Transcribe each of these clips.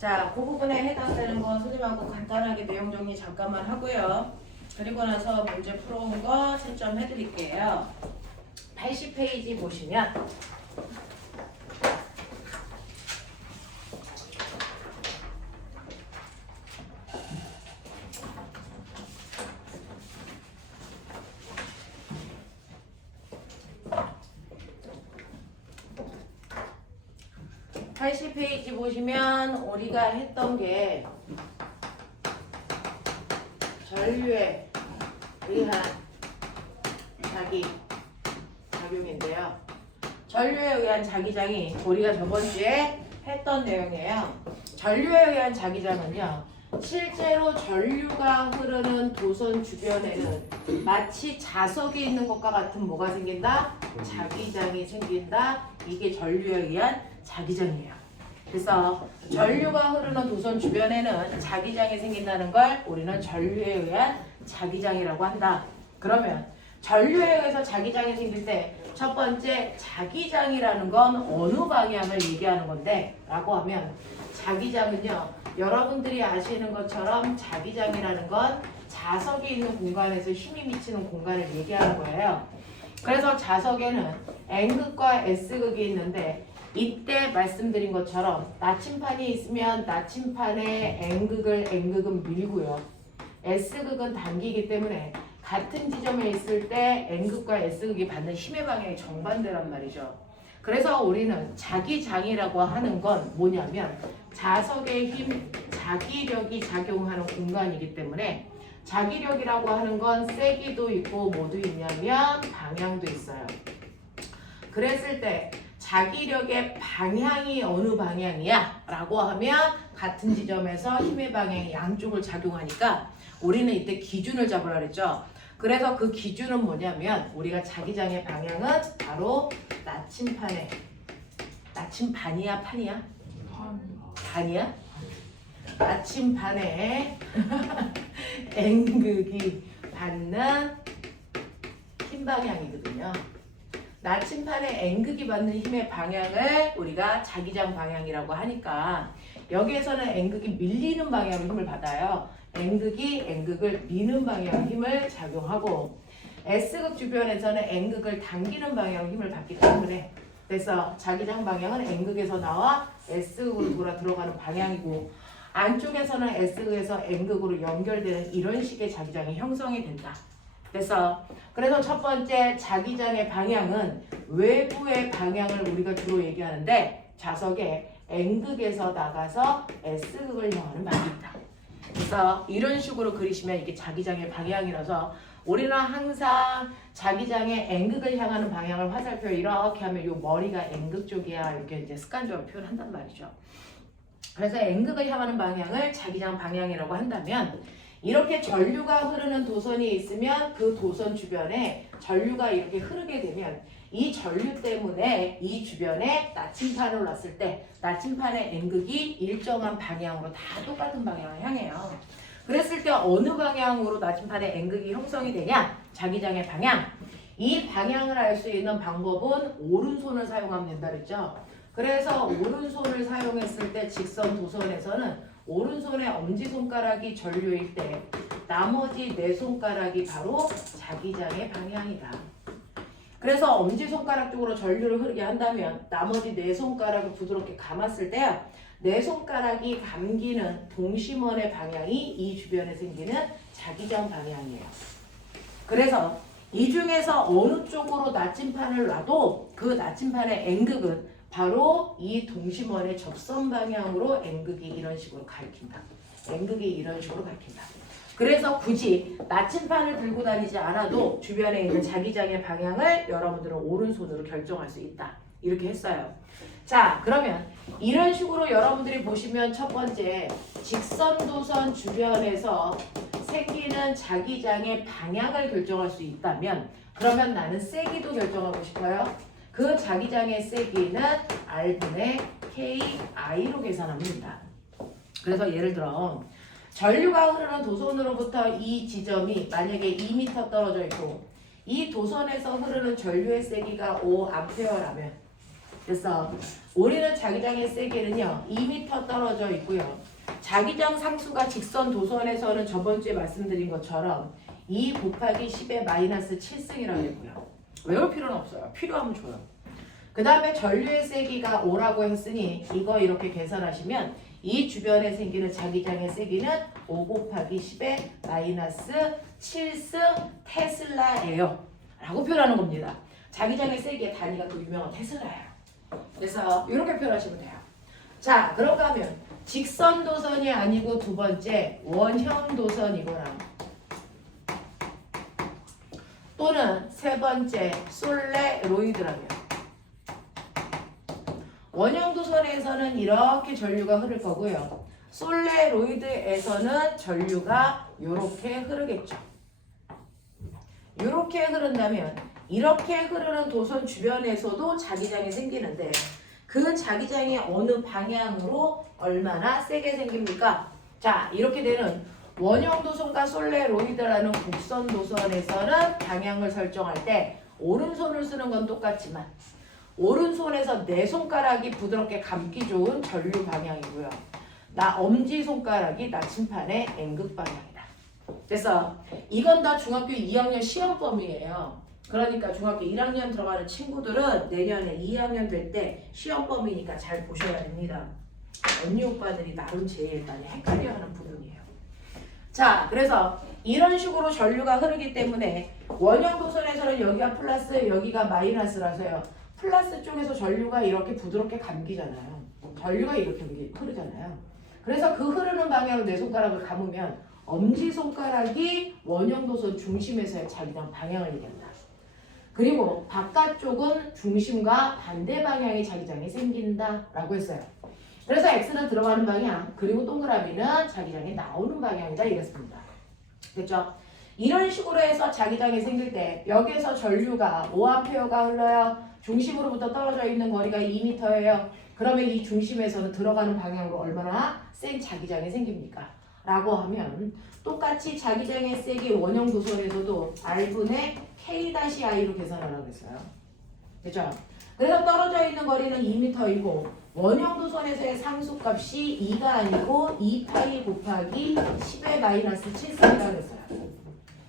자, 그 부분에 해당되는 거 선생님하고 간단하게 내용 정리 잠깐만 하고요. 그리고 나서 문제 풀어온 거 채점 해드릴게요. 80페이지 보시면 페이지 보시면 우리가 했던 게 전류에 의한 자기 작용인데요. 전류에 의한 자기장이 우리가 저번 주에 했던 내용이에요. 전류에 의한 자기장은요, 실제로 전류가 흐르는 도선 주변에는 마치 자석이 있는 것과 같은 뭐가 생긴다? 자기장이 생긴다. 이게 전류에 의한 자기장이에요. 그래서 전류가 흐르는 도선 주변에는 자기장이 생긴다는 걸 우리는 전류에 의한 자기장이라고 한다. 그러면 전류에 의해서 자기장이 생길 때 첫 번째 자기장이라는 건 어느 방향을 얘기하는 건데 라고 하면 자기장은요, 여러분들이 아시는 것처럼 자기장이라는 건 자석이 있는 공간에서 힘이 미치는 공간을 얘기하는 거예요. 그래서 자석에는 N극과 S극이 있는데 이때 말씀드린 것처럼 나침판이 있으면 나침판에 N극은 밀고요. S극은 당기기 때문에 같은 지점에 있을 때 N극과 S극이 받는 힘의 방향이 정반대란 말이죠. 그래서 우리는 자기장이라고 하는 건 뭐냐면 자석의 힘, 자기력이 작용하는 공간이기 때문에 자기력이라고 하는 건 세기도 있고 뭐도 있냐면 방향도 있어요. 그랬을 때 자기력의 방향이 어느 방향이야? 라고 하면 같은 지점에서 힘의 방향이 양쪽을 작용하니까 우리는 이때 기준을 잡으라 그랬죠. 그래서 그 기준은 뭐냐면 우리가 자기장의 방향은 바로 나침반이야? 판이야? 반이야? 나침반에 N극이 받는 힘 방향이거든요. 나침판에 N극이 받는 힘의 방향을 우리가 자기장 방향이라고 하니까 여기에서는 N극이 밀리는 방향으로 힘을 받아요. N극이 N극을 미는 방향으로 힘을 작용하고 S극 주변에서는 N극을 당기는 방향으로 힘을 받기 때문에 그래서 자기장 방향은 N극에서 나와 S극으로 돌아 들어가는 방향이고 안쪽에서는 S극에서 N극으로 연결되는 이런 식의 자기장이 형성이 된다. 그래서 첫 번째 자기장의 방향은 외부의 방향을 우리가 주로 얘기하는데 자석에 N극에서 나가서 S극을 향하는 방향이다. 그래서 이런 식으로 그리시면 이게 자기장의 방향이라서 우리는 항상 자기장의 N극을 향하는 방향을 화살표 이렇게 하면 요 머리가 N극 쪽이야 이렇게 이제 습관적으로 표현한단 말이죠. 그래서 N극을 향하는 방향을 자기장 방향이라고 한다면 이렇게 전류가 흐르는 도선이 있으면 그 도선 주변에 전류가 이렇게 흐르게 되면 이 전류 때문에 이 주변에 나침판을 놨을 때 나침판의 N극이 일정한 방향으로 다 똑같은 방향을 향해요. 그랬을 때 어느 방향으로 나침판의 N극이 형성이 되냐? 자기장의 방향. 이 방향을 알 수 있는 방법은 오른손을 사용하면 된다 그랬죠. 그래서 오른손을 사용했을 때 직선 도선에서는 오른손의 엄지손가락이 전류일 때 나머지 네 손가락이 바로 자기장의 방향이다. 그래서 엄지손가락 쪽으로 전류를 흐르게 한다면 나머지 네 손가락을 부드럽게 감았을 때요. 네 손가락이 감기는 동심원의 방향이 이 주변에 생기는 자기장 방향이에요. 그래서 이 중에서 어느 쪽으로 나침판을 놔도 그 나침판의 N극은 바로 이 동심원의 접선 방향으로 N극이 이런 식으로 가리킨다. N극이 이런 식으로 가리킨다. 그래서 굳이 나침판을 들고 다니지 않아도 주변에 있는 자기장의 방향을 여러분들은 오른손으로 결정할 수 있다. 이렇게 했어요. 자, 그러면 이런 식으로 여러분들이 보시면 첫 번째 직선도선 주변에서 생기는 자기장의 방향을 결정할 수 있다면 그러면 나는 세기도 결정하고 싶어요. 그 자기장의 세기는 R분의 KI로 계산하면 된다. 그래서 예를 들어 전류가 흐르는 도선으로부터 이 지점이 만약에 2m 떨어져 있고 이 도선에서 흐르는 전류의 세기가 5A라면 됐어. 우리는 자기장의 세기는요 2m 떨어져 있고요. 자기장 상수가 직선 도선에서는 저번 주에 말씀드린 것처럼 2 곱하기 10의 마이너스 7승이라고 했고요. 외울 필요는 없어요. 필요하면 줘요. 그 다음에 전류의 세기가 5라고 했으니 이거 이렇게 계산하시면 이 주변에 생기는 자기장의 세기는 5 곱하기 10의 마이너스 7승 테슬라예요 라고 표현하는 겁니다. 자기장의 세기의 단위가 또 유명한 테슬라예요. 그래서 이렇게 표현하시면 돼요. 자, 그런가 하면 직선 도선이 아니고 두 번째 원형 도선이거나 또는 세 번째 솔레로이드라면 원형 도선에서는 이렇게 전류가 흐를 거고요. 솔레로이드에서는 전류가 이렇게 흐르겠죠. 이렇게 흐른다면 이렇게 흐르는 도선 주변에서도 자기장이 생기는데 그 자기장이 어느 방향으로 얼마나 세게 생깁니까? 자, 이렇게 되는 원형 도선과 솔레로이드라는 곡선 도선에서는 방향을 설정할 때 오른손을 쓰는 건 똑같지만 오른손에서 내 손가락이 부드럽게 감기 좋은 전류 방향이고요. 엄지손가락이 나침판의 N극 방향이다. 그래서 이건 다 중학교 2학년 시험범위예요. 그러니까 중학교 1학년 들어가는 친구들은 내년에 2학년 될 때 시험범위니까 잘 보셔야 됩니다. 언니 오빠들이 나름 제일 많이 헷갈려하는 부분이에요. 자, 그래서 이런 식으로 전류가 흐르기 때문에 원형 도선에서는 여기가 플러스 여기가 마이너스라서요. 플러스 쪽에서 전류가 이렇게 부드럽게 감기잖아요. 전류가 이렇게 흐르잖아요. 그래서 그 흐르는 방향으로 내 손가락을 감으면 엄지손가락이 원형 도선 중심에서의 자기장 방향을 얘기한다. 그리고 바깥쪽은 중심과 반대 방향의 자기장이 생긴다 라고 했어요. 그래서 X는 들어가는 방향 그리고 동그라미는 자기장이 나오는 방향이다 이랬습니다. 됐죠? 이런 식으로 해서 자기장이 생길 때 여기에서 전류가 5A가 흘러요. 중심으로부터 떨어져 있는 거리가 2m예요. 그러면 이 중심에서는 들어가는 방향으로 얼마나 센 자기장이 생깁니까? 라고 하면 똑같이 자기장의 세기 원형 도선에서도 R분의 K-I로 계산하라고 했어요. 그죠? 그래서 떨어져 있는 거리는 2m이고 원형 도선에서의 상수값이 2가 아니고 2파이 곱하기 10의 마이너스 7승이라고 했어요.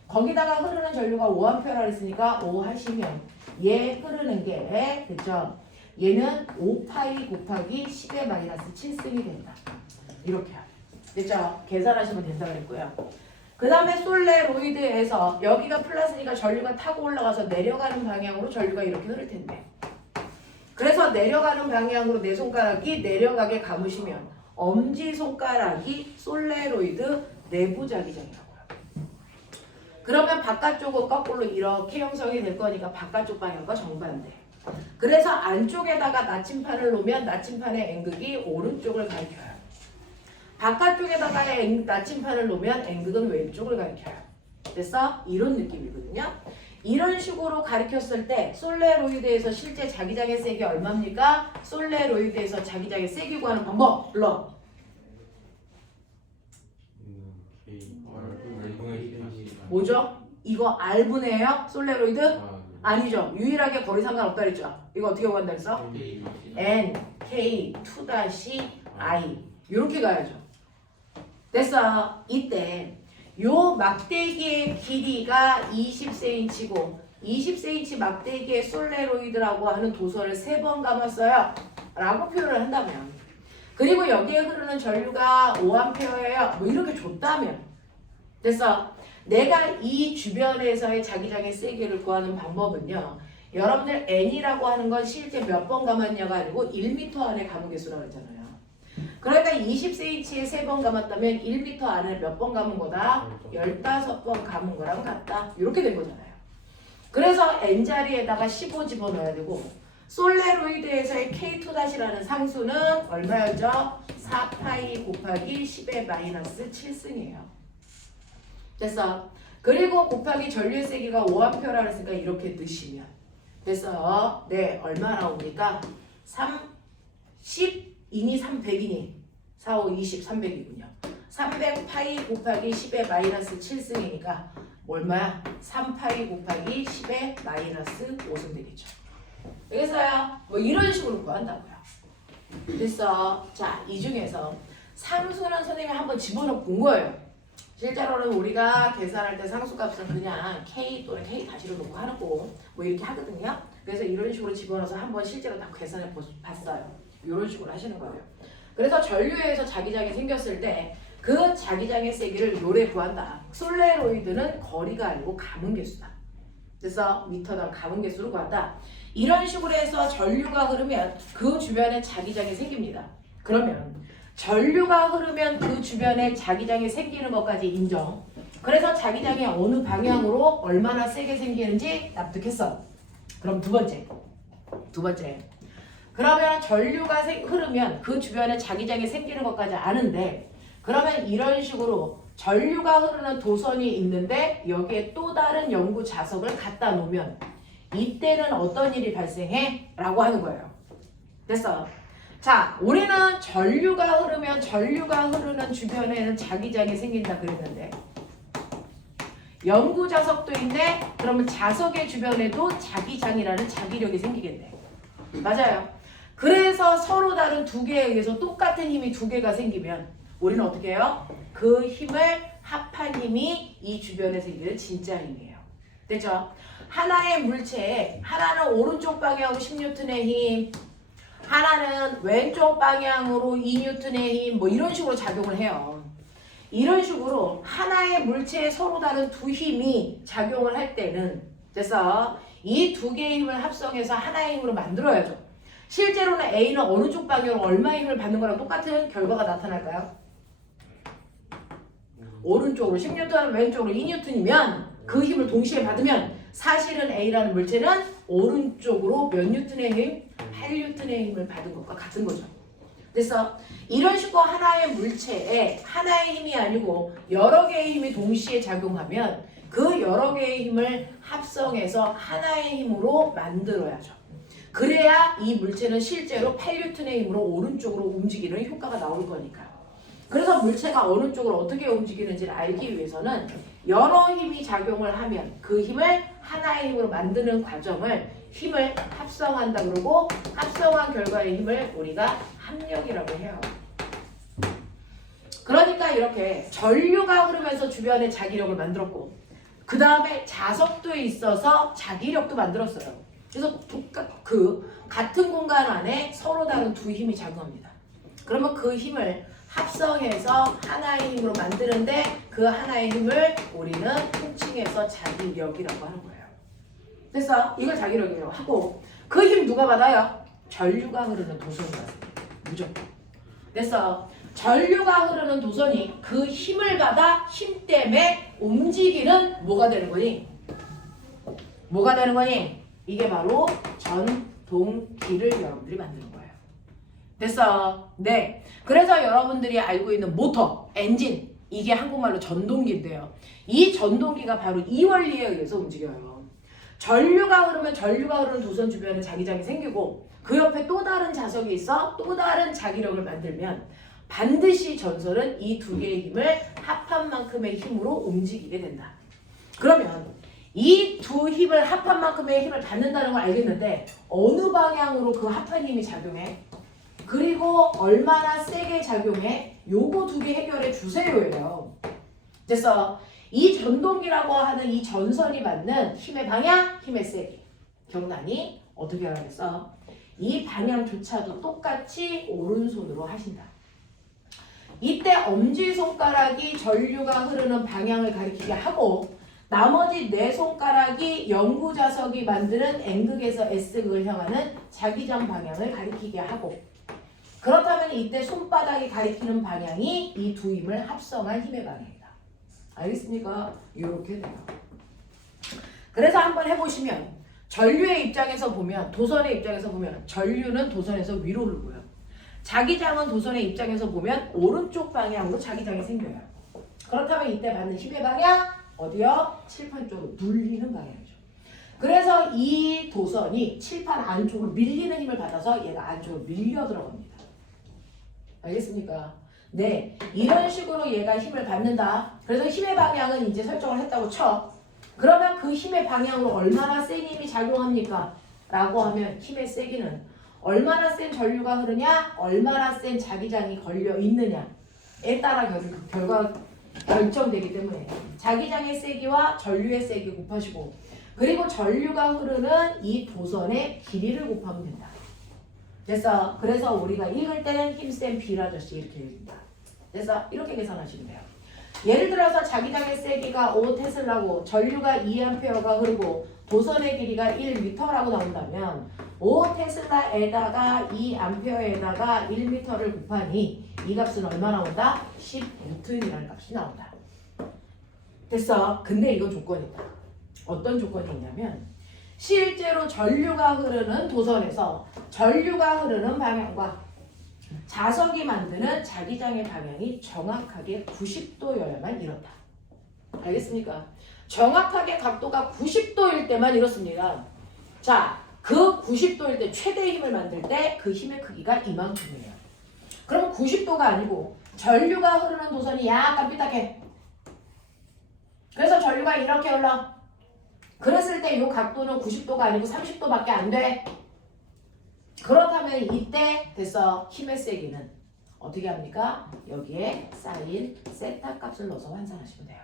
거기다가 흐르는 전류가 5A라고 했으니까 5 하시면 얘 흐르는 게 그죠? 얘는 5파이 곱하기 10의 마이너스 7승이 된다. 이렇게요. 됐죠? 계산하시면 된다고 했고요. 그 다음에 솔레로이드에서 여기가 플러스니까 전류가 타고 올라가서 내려가는 방향으로 전류가 이렇게 흐를 텐데 그래서 내려가는 방향으로 내 손가락이 내려가게 감으시면 엄지손가락이 솔레로이드 내부 자기장이라고요. 그러면 바깥쪽은 거꾸로 이렇게 형성이 될 거니까 바깥쪽 방향과 정반대. 그래서 안쪽에다가 나침판을 놓으면 나침판의 N극이 오른쪽을 가리켜요. 바깥쪽에다가 나침판을 놓으면 N극은 왼쪽을 가리켜요. 그래서 이런 느낌이거든요. 이런 식으로 가리켰을 때 솔레로이드에서 실제 자기장의 세기 얼마입니까? 솔레로이드에서 자기장의 세기 구하는 방법 불러. 뭐죠? 이거 R분의예요? 솔레로이드? 아니죠. 유일하게 거리 상관없다 그랬죠. 이거 어떻게 구한다 그랬어? N, K, 2-I 이렇게 가야죠. 됐어. 이때 요 막대기의 길이가 20cm고 20cm 막대기의 솔레로이드라고 하는 도선을 3번 감았어요. 라고 표현을 한다면 그리고 여기에 흐르는 전류가 5A예요. 뭐 이렇게 줬다면 됐어. 내가 이 주변에서의 자기장의 세기를 구하는 방법은요. 여러분들 N이라고 하는 건 실제 몇 번 감았냐가 아니고 1m 안에 감은 개수라고 했잖아요. 그러니까 20cm에 3번 감았다면 1m 안에 몇 번 감은 거다? 15번 감은 거랑 같다. 이렇게 된 거잖아요. 그래서 N자리에다가 15 집어넣어야 되고 솔레로이드에서의 K2-라는 상수는 얼마였죠? 4파이 곱하기 10의 마이너스 7승이에요. 됐어. 그리고 곱하기 전류의 세기가 5A라고 했으니까 이렇게 넣으시면 됐어요. 네, 얼마 나옵니까? 10이니 300이니 4, 5, 20, 300이군요. 300파이 곱하기 10의 마이너스 7승이니까 얼마야? 3파이 곱하기 10의 마이너스 5승 되겠죠. 알겠어요? 뭐 이런 식으로 구한다고요. 됐어. 자, 이 중에서 상수는 선생님이 한번 집어넣어 본 거예요. 실제로는 우리가 계산할 때 상수값은 그냥 K 또는 K 다시로 놓고 하는 거 뭐 이렇게 하거든요. 그래서 이런 식으로 집어넣어서 한번 실제로 다 계산해 봤어요. 이런 식으로 하시는 거예요. 그래서 전류에서 자기장이 생겼을 때 그 자기장의 세기를 요래 구한다. 솔레로이드는 거리가 아니고 감은 개수다. 그래서 미터당 감은 개수로 구한다. 이런 식으로 해서 전류가 흐르면 그 주변에 자기장이 생깁니다. 그러면 전류가 흐르면 그 주변에 자기장이 생기는 것까지 인정. 그래서 자기장이 어느 방향으로 얼마나 세게 생기는지 납득했어. 그럼 두 번째. 그러면 전류가 흐르면 그 주변에 자기장이 생기는 것까지 아는데 그러면 이런 식으로 전류가 흐르는 도선이 있는데 여기에 또 다른 연구 자석을 갖다 놓으면 이때는 어떤 일이 발생해? 라고 하는 거예요. 됐어. 자, 우리는 전류가 흐르는 주변에는 자기장이 생긴다 그랬는데 연구 자석도 있네? 그러면 자석의 주변에도 자기장이라는 자기력이 생기겠네. 맞아요. 그래서 서로 다른 두 개에 의해서 똑같은 힘이 두 개가 생기면 우리는 어떻게 해요? 그 힘을 합한 힘이 이 주변에 생기는 진짜 힘이에요. 됐죠? 하나의 물체에 하나는 오른쪽 방향으로 10N의 힘, 하나는 왼쪽 방향으로 2N의 힘, 뭐 이런 식으로 작용을 해요. 이런 식으로 하나의 물체에 서로 다른 두 힘이 작용을 할 때는 그래서 이 두 개의 힘을 합성해서 하나의 힘으로 만들어야죠. 실제로는 A는 어느 쪽 방향으로 얼마의 힘을 받는 거랑 똑같은 결과가 나타날까요? 오른쪽으로 10N, 왼쪽으로 2N이면 그 힘을 동시에 받으면 사실은 A라는 물체는 오른쪽으로 몇 N의 힘? 8N의 힘을 받은 것과 같은 거죠. 그래서 이런 식으로 하나의 물체에 하나의 힘이 아니고 여러 개의 힘이 동시에 작용하면 그 여러 개의 힘을 합성해서 하나의 힘으로 만들어야죠. 그래야 이 물체는 실제로 8N의 힘으로 오른쪽으로 움직이는 효과가 나올 거니까. 그래서 물체가 어느 쪽으로 어떻게 움직이는지를 알기 위해서는 여러 힘이 작용을 하면 그 힘을 하나의 힘으로 만드는 과정을 힘을 합성한다 그러고 합성한 결과의 힘을 우리가 합력이라고 해요. 그러니까 이렇게 전류가 흐르면서 주변에 자기력을 만들었고 그 다음에 자석도 있어서 자기력도 만들었어요. 그래서 같은 공간 안에 서로 다른 두 힘이 작용합니다. 그러면 그 힘을 합성해서 하나의 힘으로 만드는데 그 하나의 힘을 우리는 통칭해서 자기력이라고 하는 거예요. 그래서 이걸 자기력이라고 하고 그 힘 누가 받아요? 전류가 흐르는 도선이 받습니다. 무조건. 그래서 전류가 흐르는 도선이 그 힘을 받아 힘 때문에 움직이는 뭐가 되는 거니? 뭐가 되는 거니? 이게 바로 전동기를 여러분들이 만드는 거예요. 됐어? 네. 그래서 여러분들이 알고 있는 모터, 엔진 이게 한국말로 전동기인데요. 이 전동기가 바로 이 원리에 의해서 움직여요. 전류가 흐르는 도선 주변에 자기장이 생기고 그 옆에 또 다른 자석이 있어 또 다른 자기력을 만들면 반드시 전선은 이 두 개의 힘을 합한 만큼의 힘으로 움직이게 된다. 그러면 이 두 힘을 합한 만큼의 힘을 받는다는 걸 알겠는데 어느 방향으로 그 합한 힘이 작용해? 그리고 얼마나 세게 작용해? 요거 두 개 해결해 주세요예요. 그래서 이 전동기라고 하는 이 전선이 받는 힘의 방향, 힘의 세기. 경단이 어떻게 하겠어? 이 방향조차도 똑같이 오른손으로 하신다. 이때 엄지손가락이 전류가 흐르는 방향을 가리키게 하고 나머지 네 손가락이 연구자석이 만드는 N극에서 S극을 향하는 자기장 방향을 가리키게 하고 그렇다면 이때 손바닥이 가리키는 방향이 이 두 힘을 합성한 힘의 방향이다. 알겠습니까? 이렇게 돼요. 그래서 한번 해보시면 전류의 입장에서 보면 도선의 입장에서 보면 전류는 도선에서 위로 흐르고요. 자기장은 도선의 입장에서 보면 오른쪽 방향으로 자기장이 생겨요. 그렇다면 이때 받는 힘의 방향 어디요? 칠판 쪽으로 눌리는 방향이죠. 그래서 이 도선이 칠판 안쪽으로 밀리는 힘을 받아서 얘가 안쪽으로 밀려 들어갑니다. 알겠습니까? 네, 이런 식으로 얘가 힘을 받는다. 그래서 힘의 방향은 이제 설정을 했다고 쳐. 그러면 그 힘의 방향으로 얼마나 센 힘이 작용합니까? 라고 하면 힘의 세기는 얼마나 센 전류가 흐르냐, 얼마나 센 자기장이 걸려 있느냐에 따라 결과 결정되기 때문에 자기장의 세기와 전류의 세기 곱하시고 그리고 전류가 흐르는 이 도선의 길이를 곱하면 된다. 됐어? 그래서 우리가 읽을 때는 힘센 비라저씨 이렇게 읽는다. 그래서 이렇게 계산하시면 돼요. 예를 들어서 자기장의 세기가 5테슬라고 전류가 2A가 흐르고 도선의 길이가 1m라고 나온다면 5테슬라에다가 2A에다가 1m를 곱하니 이 값은 얼마 나온다? 10N이라는 값이 나온다. 됐어? 근데 이건 조건이 있다. 어떤 조건이 있냐면 실제로 전류가 흐르는 도선에서 전류가 흐르는 방향과 자석이 만드는 자기장의 방향이 정확하게 90도여야만 이렇다. 알겠습니까? 정확하게 각도가 90도일 때만 이렇습니다. 자, 그 90도일 때 최대 힘을 만들 때 그 힘의 크기가 이만큼이에요. 그럼 90도가 아니고 전류가 흐르는 도선이 약간 삐딱해. 그래서 전류가 이렇게 흘러. 그랬을 때 이 각도는 90도가 아니고 30도밖에 안 돼. 그렇다면 이때 됐어. 힘의 세기는 어떻게 합니까? 여기에 사인 세타 값을 넣어서 환산하시면 돼요.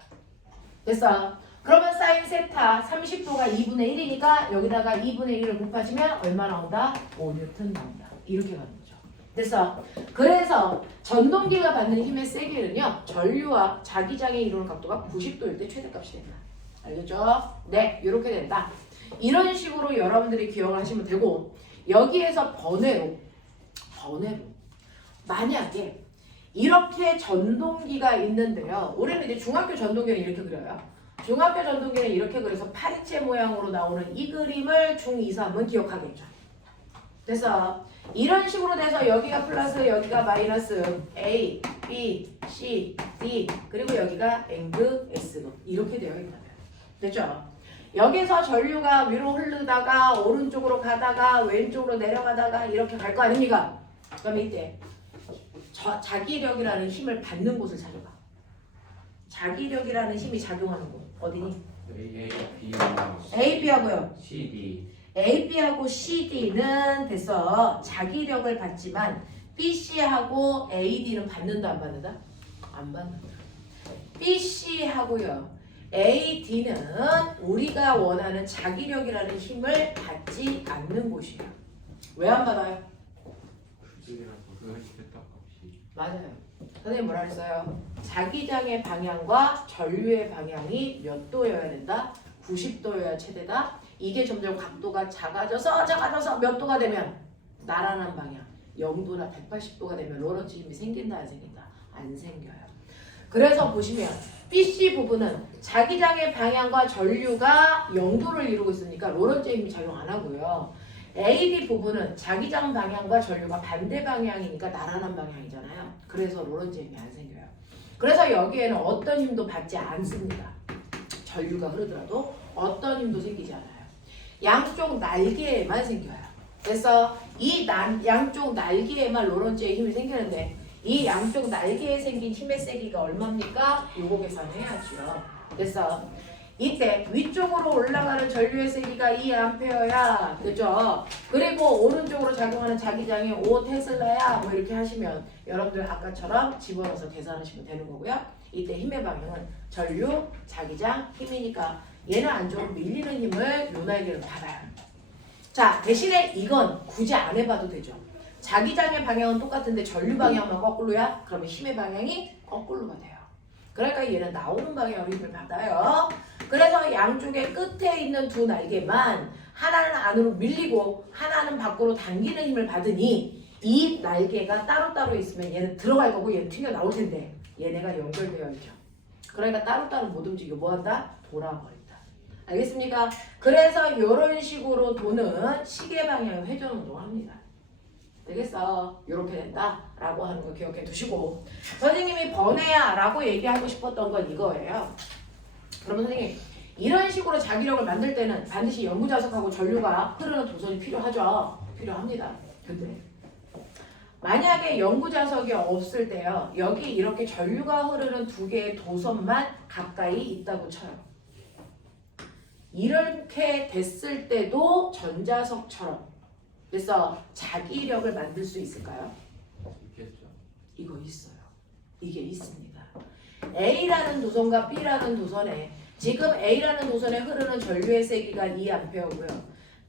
됐어. 그러면 사인 세타 30도가 2분의 1이니까 여기다가 2분의 1을 곱하시면 얼마 나온다? 5N 나온다. 이렇게 가는 거죠. 됐어. 그래서 전동기가 받는 힘의 세기는요. 전류와 자기장에 이루는 각도가 90도일 때 최대값이 된다. 알겠죠? 네, 이렇게 된다. 이런 식으로 여러분들이 기억하시면 되고 여기에서 번외로 만약에 이렇게 전동기가 있는데요. 우리는 이제 중학교 전동기는 이렇게 그려요. 중학교 전동기는 이렇게 그려서 파리채 모양으로 나오는 이 그림을 중2, 3은 기억하겠죠. 그래서 이런 식으로 돼서 여기가 플러스 여기가 마이너스 A, B, C, D 그리고 여기가 앵그 S로 이렇게 되어 있다면 됐죠? 여기서 전류가 위로 흐르다가 오른쪽으로 가다가 왼쪽으로 내려가다가 이렇게 갈 거 아닙니까? 그러면 이때 자기력이라는 힘을 받는 곳을 찾아봐. 자기력이라는 힘이 작용하는 곳 어디니? A, B하고요. CD. A, B하고 CD는 됐어. 자기력을 받지만 BC하고 AD는 받는다 안 받는다? 안 받는다. BC하고요. AD는 우리가 원하는 자기력이라는 힘을 받지 않는 곳이에요. 왜 안 받아요? 맞아요. 선생님 뭐라 그랬어요? 자기장의 방향과 전류의 방향이 몇 도여야 된다? 90도여야 최대다. 이게 점점 각도가 작아져서 몇 도가 되면 나란한 방향 0도나 180도가 되면 로런츠 힘이 생긴다 안 생긴다? 안 생겨요. 그래서 보시면 BC 부분은 자기장의 방향과 전류가 0도를 이루고 있으니까 로런츠 힘이 작용 안 하고요. AD 부분은 자기장 방향과 전류가 반대 방향이니까 나란한 방향이잖아요. 그래서 로런츠 힘이 안 생겨요. 그래서 여기에는 어떤 힘도 받지 않습니다. 전류가 흐르더라도 어떤 힘도 생기지 않아요. 양쪽 날개에만 생겨요. 그래서 이 양쪽 날개에만 로런츠의 힘이 생기는데 이 양쪽 날개에 생긴 힘의 세기가 얼마입니까? 요거 계산해야죠. 그래서 이때 위쪽으로 올라가는 전류의 세기가 2A야. 그죠? 그리고 오른쪽으로 작용하는 자기장이 5테슬라야. 뭐 이렇게 하시면 여러분들 아까처럼 집어넣어서 계산하시면 되는 거고요. 이때 힘의 방향은 전류, 자기장, 힘이니까 얘는 안쪽으로 밀리는 힘을 요 날개를 받아요. 자, 대신에 이건 굳이 안 해봐도 되죠. 자기장의 방향은 똑같은데 전류 방향만 거꾸로야? 그러면 힘의 방향이 거꾸로가 돼요. 그러니까 얘는 나오는 방향으로 힘을 받아요. 그래서 양쪽의 끝에 있는 두 날개만 하나는 안으로 밀리고 하나는 밖으로 당기는 힘을 받으니 이 날개가 따로따로 있으면 얘는 들어갈 거고 얘는 튕겨 나올 텐데 얘네가 연결되어 있죠. 그러니까 따로따로 못 움직이고 뭐한다? 돌아버린다. 알겠습니까? 그래서 이런 식으로 도는 시계 방향 회전운동을 합니다. 되겠어? 이렇게 된다라고 하는 거 기억해 두시고 선생님이 번외야 라고 얘기하고 싶었던 건 이거예요. 그러면 선생님 이런 식으로 자기력을 만들 때는 반드시 연구자석하고 전류가 흐르는 도선이 필요하죠. 필요합니다. 근데 만약에 연구자석이 없을 때요. 여기 이렇게 전류가 흐르는 두 개의 도선만 가까이 있다고 쳐요. 이렇게 됐을 때도 전자석처럼 그래서 자기력을 만들 수 있을까요? 있겠죠. 이거 있어요. 이게 있습니다. A라는 도선과 B라는 도선에 지금 A라는 도선에 흐르는 전류의 세기가 2A고요.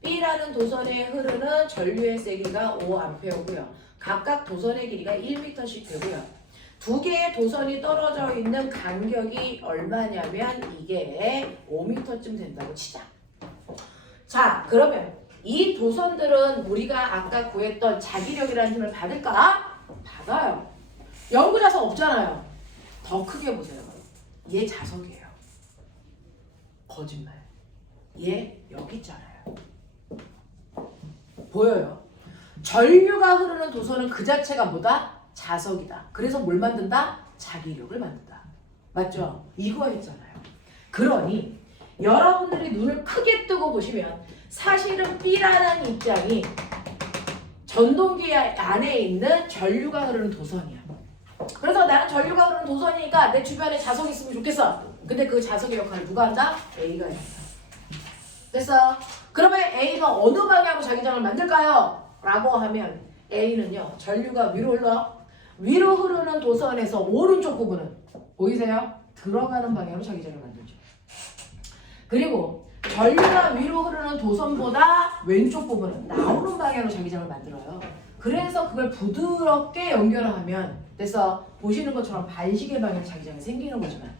B라는 도선에 흐르는 전류의 세기가 5A고요. 각각 도선의 길이가 1m씩 되고요. 두 개의 도선이 떨어져 있는 간격이 얼마냐면 이게 5m쯤 된다고 치자. 자, 그러면 이 도선들은 우리가 아까 구했던 자기력이라는 힘을 받을까? 받아요. 연구자석 없잖아요. 더 크게 보세요. 얘 자석이에요. 거짓말. 얘 여기 있잖아요. 보여요? 전류가 흐르는 도선은 그 자체가 뭐다? 자석이다. 그래서 뭘 만든다? 자기력을 만든다. 맞죠? 이거 했잖아요. 그러니 여러분들이 눈을 크게 뜨고 보시면 사실은 B라는 입장이 전동기 안에 있는 전류가 흐르는 도선이야. 그래서 나는 전류가 흐르는 도선이니까 내 주변에 자석이 있으면 좋겠어. 근데 그 자석의 역할을 누가 한다? A가 한다. 됐어? 그러면 A가 어느 방향으로 자기장을 만들까요? 라고 하면 A는요. 전류가 위로 흘러. 위로 흐르는 도선에서 오른쪽 부분은 보이세요? 들어가는 방향으로 자기장을 만들죠. 그리고 전류가 위로 흐르는 도선보다 왼쪽 부분은 나오는 방향으로 자기장을 만들어요. 그래서 그걸 부드럽게 연결을 하면 그래서 보시는 것처럼 반시계 방향 자기장이 생기는 거지만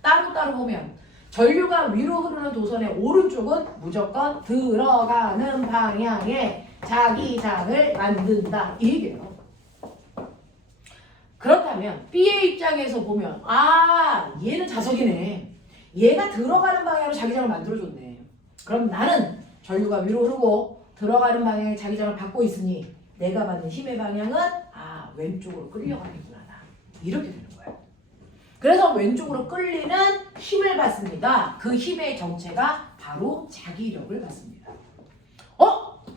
따로따로 보면 전류가 위로 흐르는 도선의 오른쪽은 무조건 들어가는 방향의 자기장을 만든다. 이 얘기예요. 그렇다면 B의 입장에서 보면 아 얘는 자석이네. 얘가 들어가는 방향으로 자기장을 만들어줬네. 그럼 나는 전류가 위로 흐르고 들어가는 방향의 자기장을 받고 있으니 내가 받는 힘의 방향은 아 왼쪽으로 끌려가겠구나. 이렇게 되는 거예요. 그래서 왼쪽으로 끌리는 힘을 받습니다. 그 힘의 정체가 바로 자기력을 받습니다.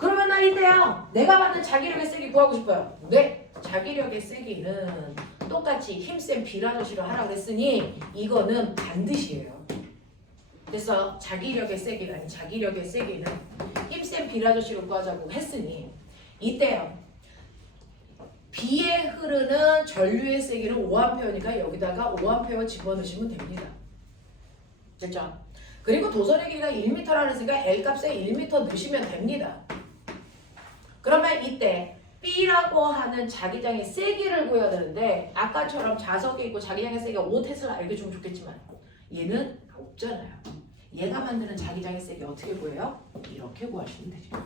그러면 나 이때요. 내가 받는 자기력의 세기 구하고 싶어요. 네. 자기력의 세기는 똑같이 힘센 비라조시로 하라고 했으니 이거는 반드시예요. 그래서 자기력의 세기가 아닌 자기력의 세기는 힘센 비라조시로 구하자고 했으니 이때요. B에 흐르는 전류의 세기는 5A니까 여기다가 5A 집어넣으시면 됩니다. 됐죠? 그리고 도선의 길이가 1m라고 했으니까 L값에 1m 넣으시면 됩니다. 그러면 이때 B라고 하는 자기장의 세기를 구해야 되는데 아까처럼 자석에 있고 자기장의 세기가 5테슬라 알려주면 좋겠지만 얘는 없잖아요. 얘가 만드는 자기장의 세기 어떻게 구해요? 이렇게 구하시면 되죠.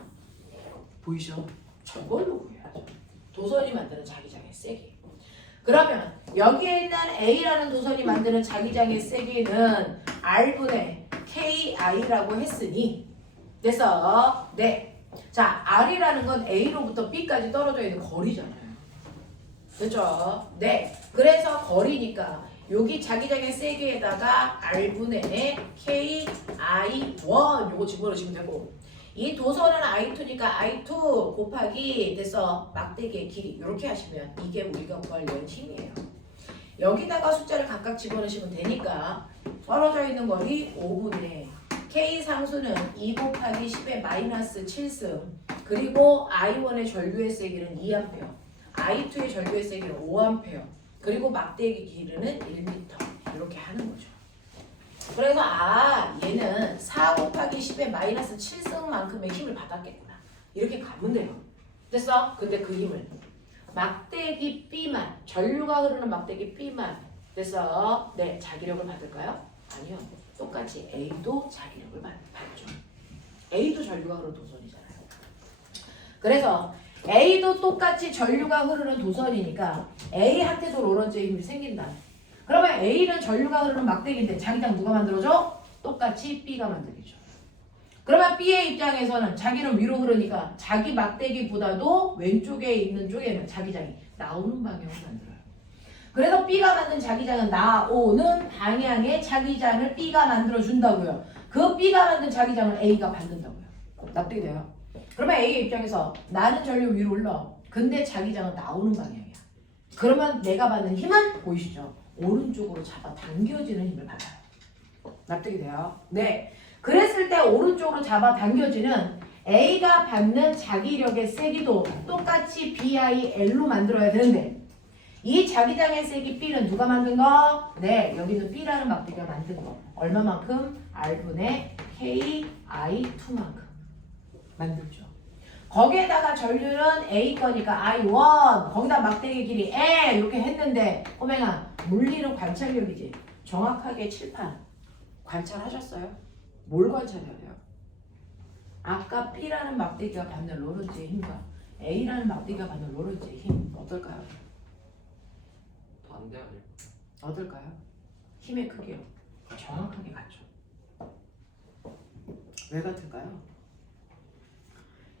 보이죠? 저걸로 구해야죠. 도선이 만드는 자기장의 세기. 그러면 여기에 있는 A라는 도선이 만드는 자기장의 세기는 R분의 KI라고 했으니 그래서 네. 자, R이라는 건 A로부터 B까지 떨어져 있는 거리잖아요. 그렇죠? 네. 그래서 거리니까 여기 자기장의 세기에다가 R분의 KI1 요거 집어넣으시면 되고 이 도선은 I2니까 I2 곱하기 돼서 막대기의 길이 이렇게 하시면 이게 우리가 구하려는 힘이에요. 여기다가 숫자를 각각 집어넣으시면 되니까 떨어져 있는 거리 5분의 K 상수는 2 곱하기 10의 마이너스 7승 그리고 I1의 전류의 세기는 2A I2의 전류의 세기는 5A 그리고 막대기 길이는 1m 이렇게 하는 거죠. 그래서 아 얘는 4 곱하기 10의 마이너스 7승만큼의 힘을 받았겠구나 이렇게 가면 돼요. 됐어? 근데 그 힘을 막대기 B만 전류가 흐르는 막대기 B만 됐어? 네 자기력을 받을까요? 아니요. 똑같이 A도 자기력을 받죠. A도 전류가 흐르는 도선이잖아요. 그래서 A도 똑같이 전류가 흐르는 도선이니까 A한테도 로런츠의 힘이 생긴다. 그러면 A는 전류가 흐르는 막대기인데 자기장 누가 만들어줘? 똑같이 B가 만들겠죠. 그러면 B의 입장에서는 자기는 위로 흐르니까 자기 막대기보다도 왼쪽에 있는 쪽에는 자기장이 나오는 방향으로 만들어요. 그래서 B가 만든 자기장은 나오는 방향의 자기장을 B가 만들어준다고요. 그 B가 만든 자기장을 A가 받는다고요. 납득이 돼요? 그러면 A의 입장에서 나는 전류 위로 올라. 근데 자기장은 나오는 방향이야. 그러면 내가 받는 힘은 보이시죠? 오른쪽으로 잡아 당겨지는 힘을 받아요. 납득이 돼요? 네. 그랬을 때 오른쪽으로 잡아당겨지는 A가 받는 자기력의 세기도 똑같이 BIL로 만들어야 되는데 이 자기장의 세기 B는 누가 만든 거? 네, 여기는 B라는 막대기가 만든 거. 얼마만큼? R분의 KI2만큼 만들죠. 거기에다가 전류는 A 거니까 I1 거기다 막대기 길이 N 이렇게 했는데 꼬맹아 물리는 관찰력이지. 정확하게 칠판 관찰하셨어요? 뭘 관찰해야 돼요? 아까 P라는 막대기가 받는 로런츠의 힘과 A라는 막대기가 받는 로런츠의 힘 어떨까요? 반대 아닐까? 어떨까요? 힘의 크기요. 정확하게 같죠. 왜 같을까요?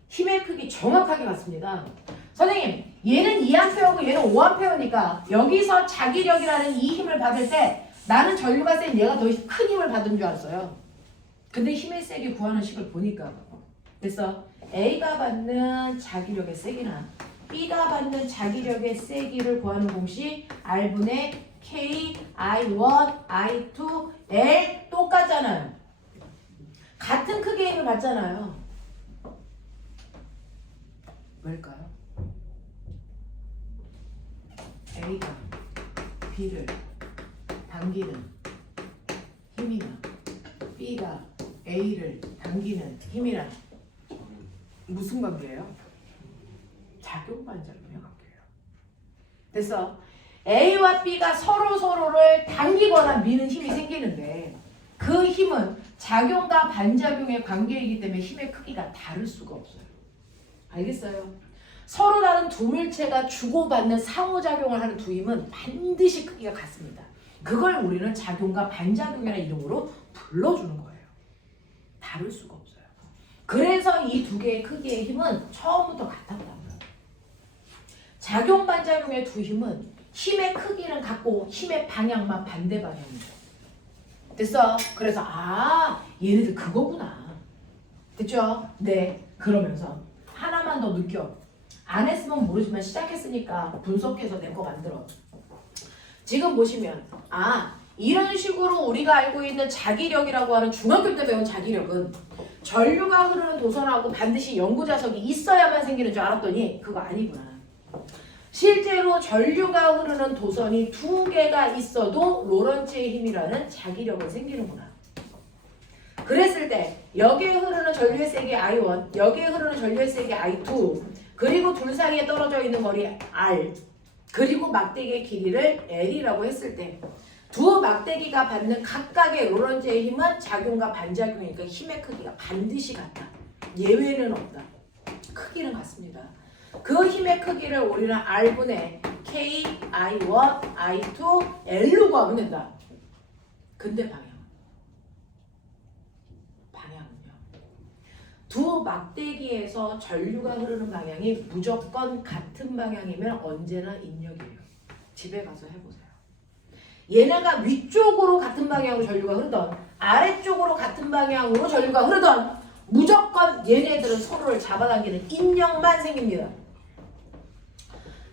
힘의 크기 정확하게 같습니다. 선생님, 얘는 2A고 얘는 5A니까 여기서 자기력이라는 이 힘을 받을 때 나는 전류가 센 얘가 더 큰 힘을 받은 줄 알았어요. 근데 힘의 세기 구하는 식을 보니까 그래서 A가 받는 자기력의 세기나 B가 받는 자기력의 세기를 구하는 공식 R분의 K, I1, I2, L 똑같잖아요. 같은 크기의 힘을 받잖아요. 왜일까요? A가 B를 당기는 힘이나 B가 A를 당기는 힘이란 무슨 관계예요? 작용반작용의 관계예요. 그래서 A와 B가 서로를 당기거나 미는 힘이 생기는데 그 힘은 작용과 반작용의 관계이기 때문에 힘의 크기가 다를 수가 없어요. 알겠어요? 서로 다른 두 물체가 주고받는 상호작용을 하는 두 힘은 반드시 크기가 같습니다. 그걸 우리는 작용과 반작용이라는 이름으로 불러주는 거예요. 다를 수가 없어요. 그래서 이 두 개의 크기의 힘은 처음부터 같았다고요. 작용 반작용의 두 힘은 힘의 크기는 같고 힘의 방향만 반대 방향이죠. 됐어? 그래서 얘네들 그거구나. 됐죠? 네. 그러면서 하나만 더 느껴. 안 했으면 모르지만 시작했으니까 분석해서 내 거 만들어. 지금 보시면 이런 식으로 우리가 알고 있는 자기력이라고 하는 중학교 때 배운 자기력은 전류가 흐르는 도선하고 반드시 연구자석이 있어야만 생기는 줄 알았더니 그거 아니구나. 실제로 전류가 흐르는 도선이 두 개가 있어도 로런츠의 힘이라는 자기력은 생기는구나. 그랬을 때 여기에 흐르는 전류의 세기 I1, 여기에 흐르는 전류의 세기 I2, 그리고 둘 사이에 떨어져 있는 거리 R, 그리고 막대기의 길이를 L이라고 했을 때 두 막대기가 받는 각각의 로런츠의 힘은 작용과 반작용이니까 힘의 크기가 반드시 같다. 예외는 없다. 크기는 같습니다. 그 힘의 크기를 우리는 R분의 K, I1, I2, L로 구하면 된다. 근데 방향은요. 두 막대기에서 전류가 흐르는 방향이 무조건 같은 방향이면 언제나 인력이에요. 집에 가서 해보세요. 얘네가 위쪽으로 같은 방향으로 전류가 흐르던 아래쪽으로 같은 방향으로 전류가 흐르던 무조건 얘네들은 서로를 잡아당기는 인력만 생깁니다.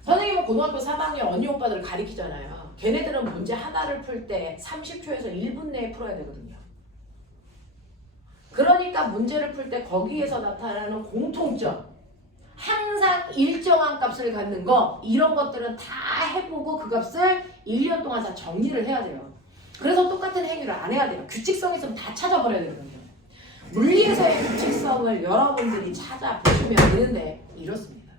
선생님은 고등학교 3학년 언니 오빠들을 가리키잖아요. 걔네들은 문제 하나를 풀 때 30초에서 1분 내에 풀어야 되거든요. 그러니까 문제를 풀 때 거기에서 나타나는 공통점, 항상 일정한 값을 갖는 거, 이런 것들은 다 해보고 그 값을 1년 동안 다 정리를 해야 돼요. 그래서 똑같은 행위를 안 해야 돼요. 규칙성 있으면 다 찾아버려야 되거든요. 물리에서의 규칙성을 여러분들이 찾아보시면 되는데 이렇습니다.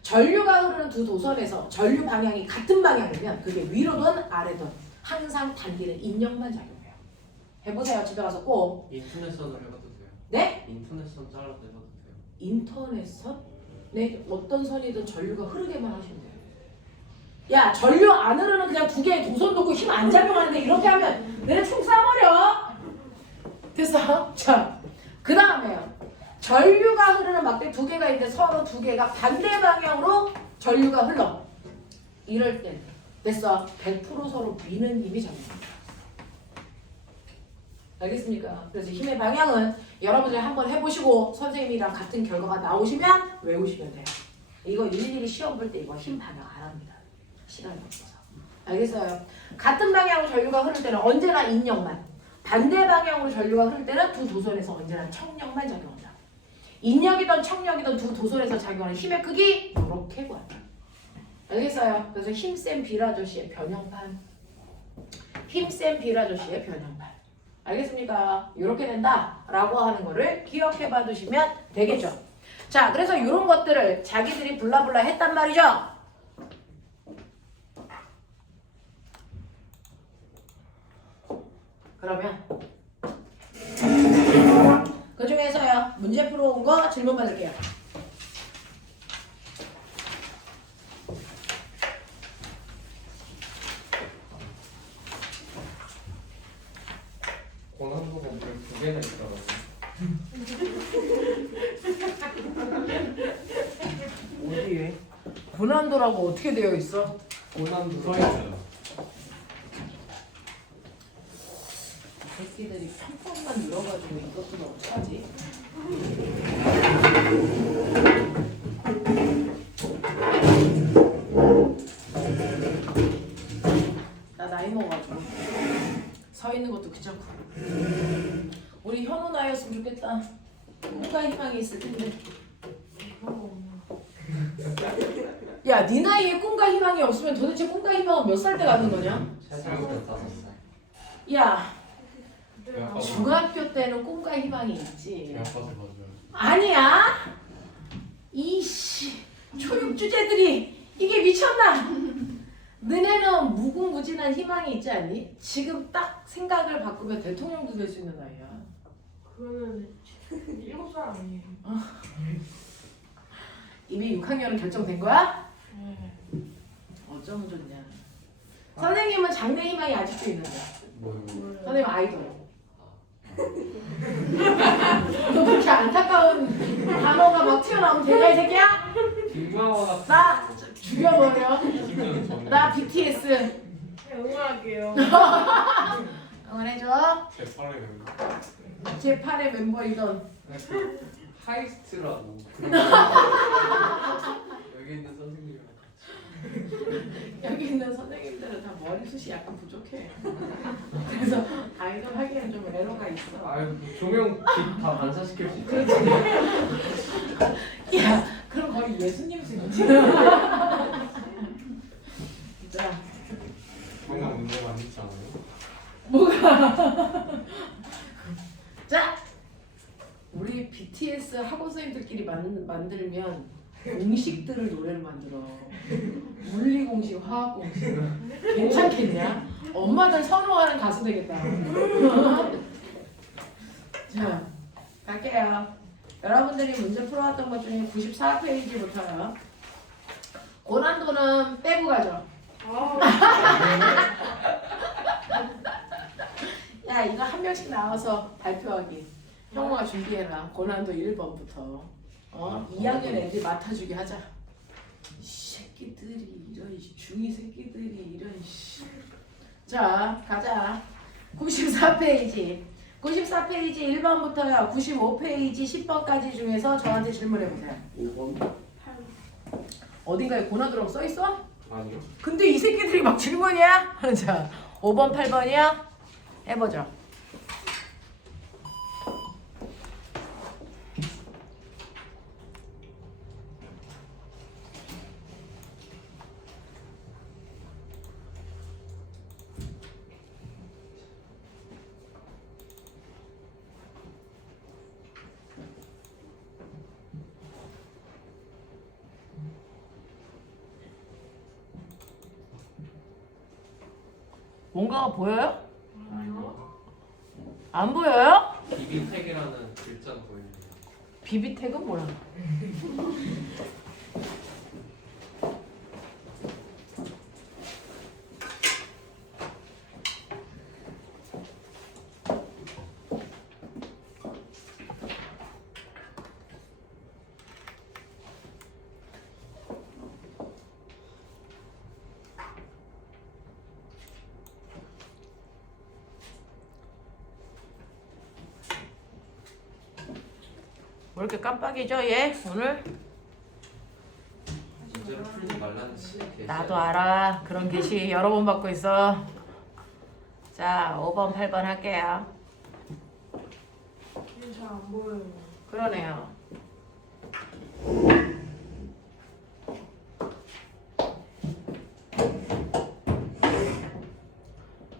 전류가 흐르는 두 도선에서 전류 방향이 같은 방향이면 그게 위로든 아래든 항상 당기는 인력만 작용해요. 해보세요. 집에 가서 꼭. 인터넷선을 해봐도 돼요? 네? 인터넷선 잘라서 해봐도 돼요? 인터넷선? 네, 어떤 선이든 전류가 흐르게만 하시면 돼요. 야, 전류 안 흐르는 그냥 두 개의 두 손 놓고 힘 안 작용하는데 이렇게 하면 내가 총 쏴버려. 됐어? 자, 그 다음에요. 전류가 흐르는 막대 두 개가 있는데 서로 두 개가 반대 방향으로 전류가 흘러. 이럴 때 됐어? 100% 서로 미는 힘이 작용합니다. 알겠습니까? 그래서 힘의 방향은 여러분들이 한번 해보시고 선생님이랑 같은 결과가 나오시면 외우시면 돼요. 이거 일일이 시험 볼 때 이거 힘 방향 안 합니다. 시간이 없어서. 알겠어요? 같은 방향으로 전류가 흐를 때는 언제나 인력만. 반대 방향으로 전류가 흐를 때는 두 도선에서 언제나 청력만 작용한다. 인력이든 청력이든 두 도선에서 작용하는 힘의 크기 이렇게 구한다. 알겠어요? 그래서 힘센 빌아저씨의 변형판. 힘센 빌아저씨의 변형판. 알겠습니까? 이렇게 된다라고 하는 거를 기억해 봐 두시면 되겠죠. 자, 그래서 이런 것들을 자기들이 블라블라 했단 말이죠. 그러면 그 중에서요 문제 풀어온 거 질문 받을게요. 고난도가 두 개나 있더라고요. 어디에? 고난도라고 어떻게 되어 있어? 고난도 써 있어요. 새끼들이 편법만 늘어가지고 이것도 어떡하지? 나 나이 먹어가지고 서 있는 것도 귀찮고. 우리 현우 나이였으면 좋겠다. 꿈과 희망이 있을 텐데. 야, 네 나이에 꿈과 희망이 없으면 도대체 꿈과 희망은 몇 살 때 갖는 거냐? 세상부터 5살. 야, 대학가서 중학교 때는 꿈과 희망이 있지. 대학가서 맞아요. 아니야? 이씨, 초육 주제들이 이게 미쳤나? 너네는 무궁무진한 희망이 있지 않니? 지금 딱 생각을 바꾸면 대통령도 될 수 있는 나이야. 그러면 7살 아니에요? 이미 6학년은 결정된 거야? 네. 어쩌면 좋냐. 선생님은 장래 희망이 아직도 있는데. 뭐요? 선생님 아이돌. 너 그렇게 안타까운 단어가 막 튀어나오면 되냐 이 새끼야? 빅마마 나 죽여버려. 20년 전에 나 BTS 응원할게요. 응원해줘. 제 팔에 제8의 멤버이던 하이스트라고 여기 있는 선생님이랑 여기 있는 선생님들은 다 머리숱이 약간 부족해. 그래서 아이돌 하기에는 좀 애로가 있어. 아유 조명 빛다 반사시킬 수 있죠. 그렇지. 야, 그럼 거의 예수님 수준이지. 자, 뭔가 문제가 안 있지 않아요? 뭐가? 자, 우리 BTS 학원 선생님들끼리 만들면 공식들을 노래를 만들어. 물리 공식, 화학 공식. 괜찮겠냐? 엄마들 선호하는 가수 되겠다. 자, 갈게요. 여러분들이 문제 풀어왔던 것 중에 94페이지부터요. 고난도는 빼고 가죠. 야, 이거 한 명씩 나와서 발표하기. 형우가 준비해라. 고난도 1번부터. 2학년 애들 맡아주게 하자. 이 새끼들이 이런 중이 새끼들이 이런 씨. 자, 가자. 94페이지. 94페이지 1번부터요. 95페이지 10번까지 중에서 저한테 질문해 보세요. 5번? 어딘가에 고난도라고 써 있어? 아니요. 근데 이 새끼들이 막 질문이야? 자, 5번, 8번이야? 해보죠. 뭔가가 보여요? 안 보여요? 비비텍이라는 글자가 보이네요. 비비텍은 뭐야? 왜 이렇게 깜빡이죠 얘 오늘? 문제를 풀지 말라는 게시. 나도 알아. 그런 게시 여러 번 받고 있어. 자, 5번, 8번 할게요. 잘 안 보여요. 그러네요.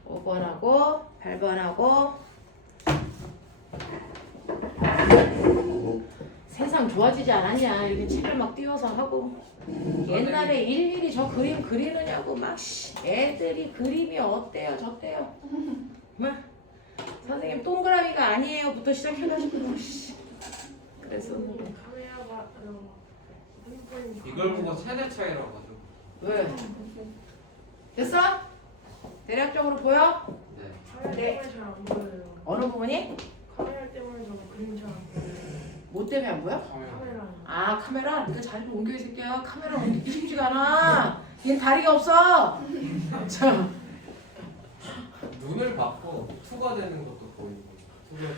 (5번) 하고 8번 하고 세상 좋아지지 않았냐 이렇게 책을 막 띄워서 하고 옛날에 일일이 저 그림 그리느냐고 막 애들이 그림이 어때요 저때요 막 선생님 동그라미가 아니에요부터 시작해가지고 그래서 카메라가 핸드폰이 이걸 보고 세대 차이라고 하죠. 왜? 됐어? 대략적으로 보여? 네. 카메라 네. 때문에 잘 안 보여요. 어느 부분이? 카메라 때문에 저 그림 잘 안 보여요. 뭐 때문에 안 보여? 카메라. 아 카메라? 네가 자리 좀 옮겨 이 새끼야 카메라 옮기기 쉽지가 않아 얘는 다리가 없어 자 눈을 받고 투가 되는 것도 보이고. 투가 되는.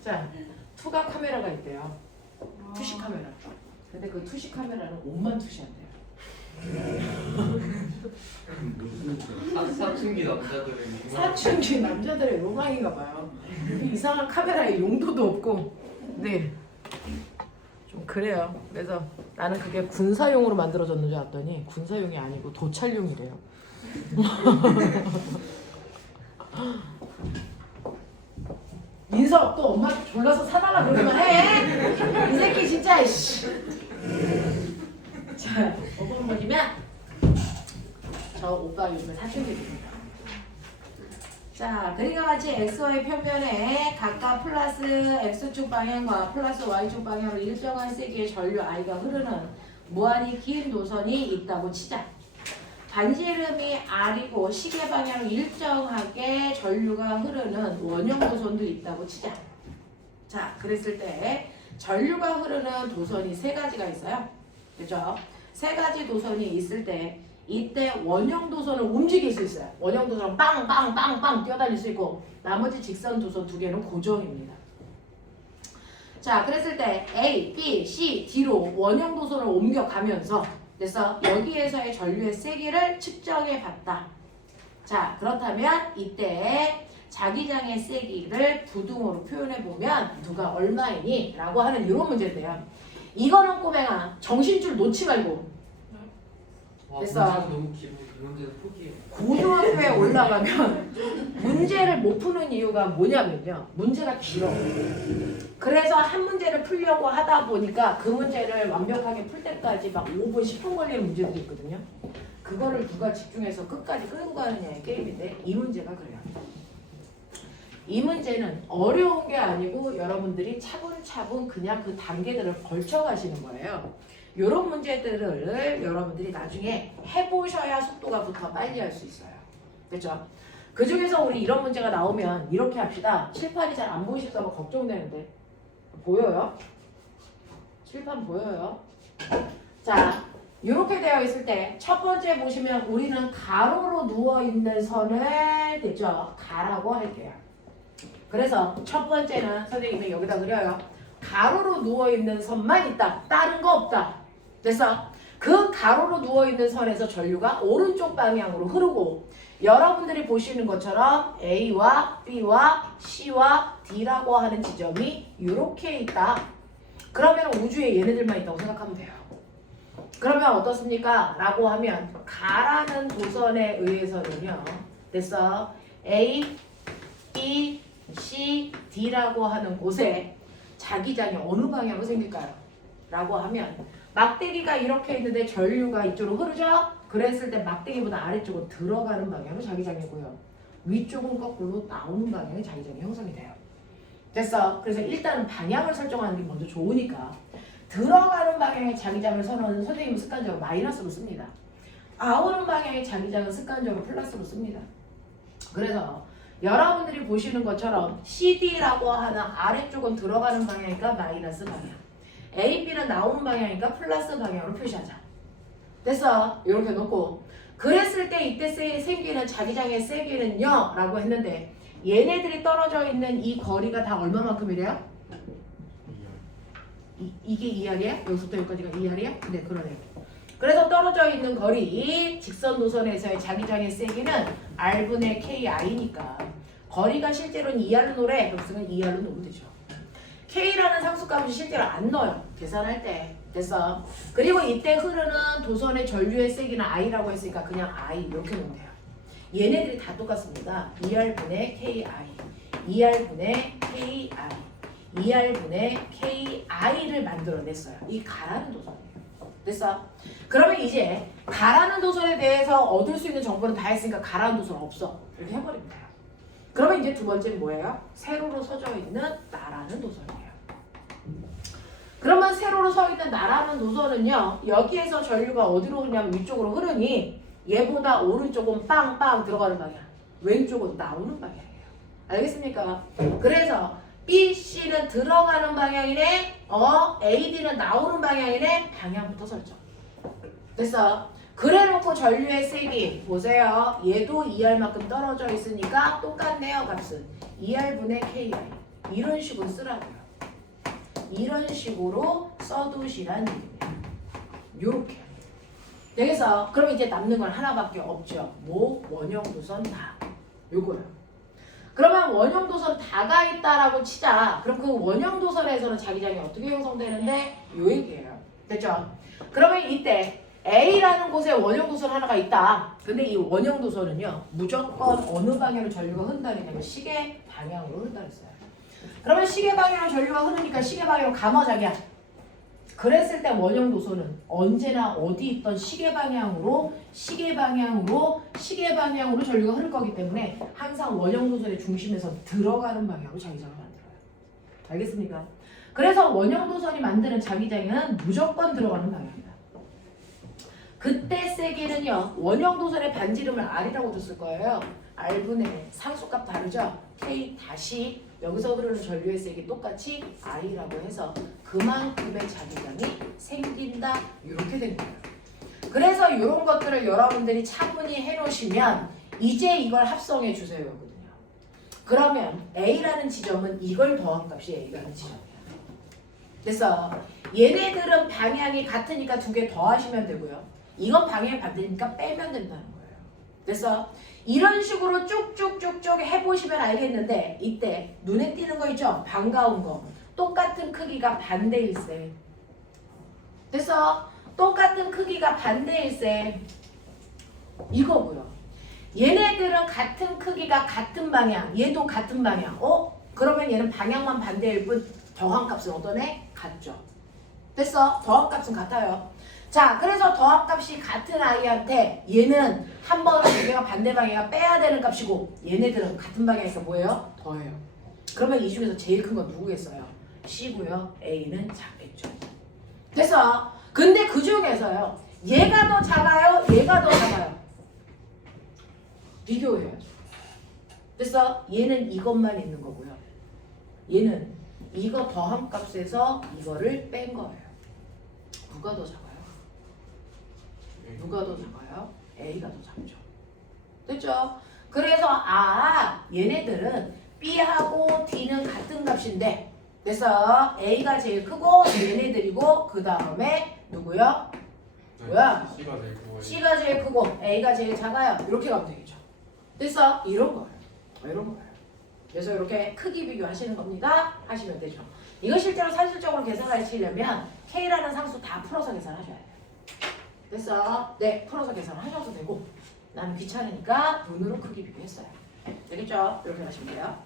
자, 투가 카메라가 있대요. 투시 카메라. 근데 그 투시 카메라는 옷만 투시한대요. 사춘기 남자들은 사춘기 남자들의 로망인가 봐요. 이상한 카메라에 용도도 없고. 네. 좀 그래요. 그래서 나는 그게 군사용으로 만들어졌는 줄 알았더니 군사용이 아니고 도찰용이래요. 민석 또 엄마한테 졸라서 사달라 그러기만 해. 이 새끼 진짜 이씨. 자, 5번 보시면 저 오빠 요즘에 사춘기입니다. 자, 그림과 같이 XY 평면에 각각 플러스 X축 방향과 플러스 Y축 방향으로 일정한 세기의 전류 I가 흐르는 무한히 긴 노선이 있다고 치자. 반지름이 R이고 시계 방향으로 일정하게 전류가 흐르는 원형 도선도 있다고 치자. 자, 그랬을 때 전류가 흐르는 도선이 세 가지가 있어요. 그죠? 세 가지 도선이 있을 때 이때 원형 도선을 움직일 수 있어요. 원형 도선은 빵빵빵빵 뛰어다닐 수 있고 나머지 직선 도선 두 개는 고정입니다. 자, 그랬을 때 A, B, C, D로 원형 도선을 옮겨가면서 그래서 여기에서의 전류의 세기를 측정해 봤다. 자, 그렇다면 이때 자기장의 세기를 부등호로 표현해 보면 누가 얼마이니? 라고 하는 이런 문제인데요. 이거는 꼬맹아 정신줄 놓지 말고 됐어. 문제가 너무 길어. 이 문제는 포기해요. 고등학교에 올라가면 문제를 못 푸는 이유가 뭐냐면요. 문제가 길어. 그래서 한 문제를 풀려고 하다 보니까 그 문제를 완벽하게 풀 때까지 막 5분, 10분 걸리는 문제들이 있거든요. 그거를 누가 집중해서 끝까지 끌고 가느냐의 게임인데 이 문제가 그래요. 이 문제는 어려운 게 아니고 여러분들이 차분차분 그냥 그 단계들을 걸쳐 가시는 거예요. 이런 문제들을 여러분들이 나중에 해보셔야 속도가 더 빨리 할 수 있어요. 그렇죠? 그 중에서 우리 이런 문제가 나오면 이렇게 합시다. 칠판이 잘 안 보이실까 봐 걱정되는데 보여요? 칠판 보여요? 자, 이렇게 되어 있을 때 첫 번째 보시면 우리는 가로로 누워있는 선을 됐죠? 가라고 할게요. 그래서 첫 번째는 선생님이 여기다 그려요. 가로로 누워있는 선만 있다. 다른 거 없다. 됐어? 그 가로로 누워있는 선에서 전류가 오른쪽 방향으로 흐르고 여러분들이 보시는 것처럼 A와 B와 C와 D라고 하는 지점이 이렇게 있다. 그러면 우주에 얘네들만 있다고 생각하면 돼요. 그러면 어떻습니까? 라고 하면 가라는 도선에 의해서는요. 됐어? A, B, C, D라고 하는 곳에 자기장이 어느 방향으로 생길까요? 라고 하면 막대기가 이렇게 있는데 전류가 이쪽으로 흐르죠? 그랬을 때 막대기보다 아래쪽으로 들어가는 방향은 자기장이고요. 위쪽은 거꾸로 나오는 방향이 자기장이 형성이 돼요. 됐어? 그래서 일단은 방향을 설정하는 게 먼저 좋으니까 들어가는 방향의 자기장을 선생님은 습관적으로 마이너스로 씁니다. 나오는 방향의 자기장은 습관적으로 플러스로 씁니다. 그래서 여러분들이 보시는 것처럼 CD라고 하는 아래쪽은 들어가는 방향이니까 마이너스 방향, A, B는 나오는 방향이니까 플러스 방향으로 표시하자. 됐어? 이렇게 놓고 그랬을 때 이때 생기는 자기장의 세기는요 라고 했는데 얘네들이 떨어져 있는 이 거리가 다 얼마만큼이래요? 이게 2R이야? 여기서부터 여기까지가 2R이야? 네, 그러네요. 그래서 떨어져 있는 거리 직선 노선에서의 자기장의 세기는 R분의 KI니까 거리가 실제로는 2R로 노래. 그럼 쓰면 2R로 놓으면 되죠. K라는 상수값을 실제로 안 넣어요. 계산할 때. 됐어. 그리고 이때 흐르는 도선의 전류의 세기는 I라고 했으니까 그냥 I 이렇게 놓으면 돼요. 얘네들이 다 똑같습니다. 2R분의 KI, 2R분의 KI, 2R분의 KI를 만들어냈어요. 이 가라는 도선이에요. 됐어? 그러면 이제 가라는 도선에 대해서 얻을 수 있는 정보는 다 했으니까 가라는 도선 없어. 이렇게 해버리면 돼요. 그러면 이제 두 번째는 뭐예요? 세로로 서져 있는 나라는 도선이에요. 그러면 세로로 서 있는 나라는 도선은요. 여기에서 전류가 어디로 흐르냐면 위쪽으로 흐르니 얘보다 오른쪽은 빵빵 들어가는 방향, 왼쪽은 나오는 방향이에요. 알겠습니까? 그래서 B, C는 들어가는 방향이네, A, D는 나오는 방향이네, 방향부터 설정. 됐어? 그래놓고 전류의 세기 보세요. 얘도 2R만큼 떨어져 있으니까 똑같네요. 값은 2R분의 KI 이런 식으로 쓰라고요. 이런 식으로 써두시란 얘기예요. 요렇게. 되겠어? 그럼 이제 남는 건 하나밖에 없죠. 뭐? 원형도선 다. 요거요. 그러면 원형도선 다가 있다라고 치자. 그럼 그 원형도선에서는 자기장이 어떻게 형성되는데? 요 얘기예요. 됐죠? 그러면 이때 A라는 곳에 원형도선 하나가 있다. 근데 이 원형도선은요. 무조건 어느 방향으로 전류가 흐른다냐면 시계 방향으로 흐른다 그랬어요. 그러면 시계 방향으로 전류가 흐르니까 시계 방향으로 감아 자기야. 그랬을 때 원형도선은 언제나 어디 있던 시계 방향으로 전류가 흐를 거기 때문에 항상 원형도선의 중심에서 들어가는 방향으로 자기장을 만들어요. 알겠습니까? 그래서 원형도선이 만드는 자기장은 무조건 들어가는 방향이다. 그때 세기는요. 원형도선의 반지름을 R이라고 줬을 거예요. R분의 상수값 다르죠? K 다시 여기서 흐르는 전류의 세기 똑같이 I라고 해서 그만큼의 자기장이 생긴다. 이렇게 된 거예요. 그래서 이런 것들을 여러분들이 차분히 해놓으시면 이제 이걸 합성해 주세요. 그러면 A라는 지점은 이걸 더한 값이 A라는 지점이야. 됐어? 얘네들은 방향이 같으니까 두 개 더하시면 되고요. 이건 방향이 반대니까 빼면 된다는 거예요. 됐어? 이런 식으로 쭉쭉쭉쭉 해보시면 알겠는데 이때 눈에 띄는 거 있죠? 반가운 거. 똑같은 크기가 반대일세. 됐어? 똑같은 크기가 반대일세. 이거고요. 얘네들은 같은 크기가 같은 방향. 얘도 같은 방향. 그러면 얘는 방향만 반대일 뿐 더한 값은 어떠네? 같죠. 됐어? 더한 값은 같아요. 자, 그래서 더한 값이 같은 아이한테 얘는 한 번은 두 개가 반대 방향을 빼야 되는 값이고 얘네들은 같은 방향에서 뭐예요? 더해요. 그러면 이 중에서 제일 큰 건 누구겠어요? C고요. A는 작겠죠. 됐어? 근데 그 중에서요. 얘가 더 작아요? 얘가 더 작아요? 비교해야죠. 됐어? 얘는 이것만 있는 거고요. 얘는 이거 더한 값에서 이거를 뺀 거예요. 누가 더 작아요? 누가 더 작아요? A가 더 작죠. 됐죠? 그래서 얘네들은 B하고 D는 같은 값인데 됐어? A가 제일 크고 얘네들이고 그 다음에 누구요? 뭐야? C가 제일 크고 C가 제일 크고 A가 제일 작아요. 이렇게 가면 되겠죠. 됐어? 이런 거예요. 이런 거예요. 그래서 이렇게 크기 비교하시는 겁니다. 하시면 되죠. 이거 실제로 산술적으로 계산을 치려면 K라는 상수 다 풀어서 계산하셔야 돼요. 됐어? 네, 풀어서 계산하셔도 되고 나는 귀찮으니까 눈으로 크기 비교했어요. 되겠죠? 이렇게 하시면 돼요.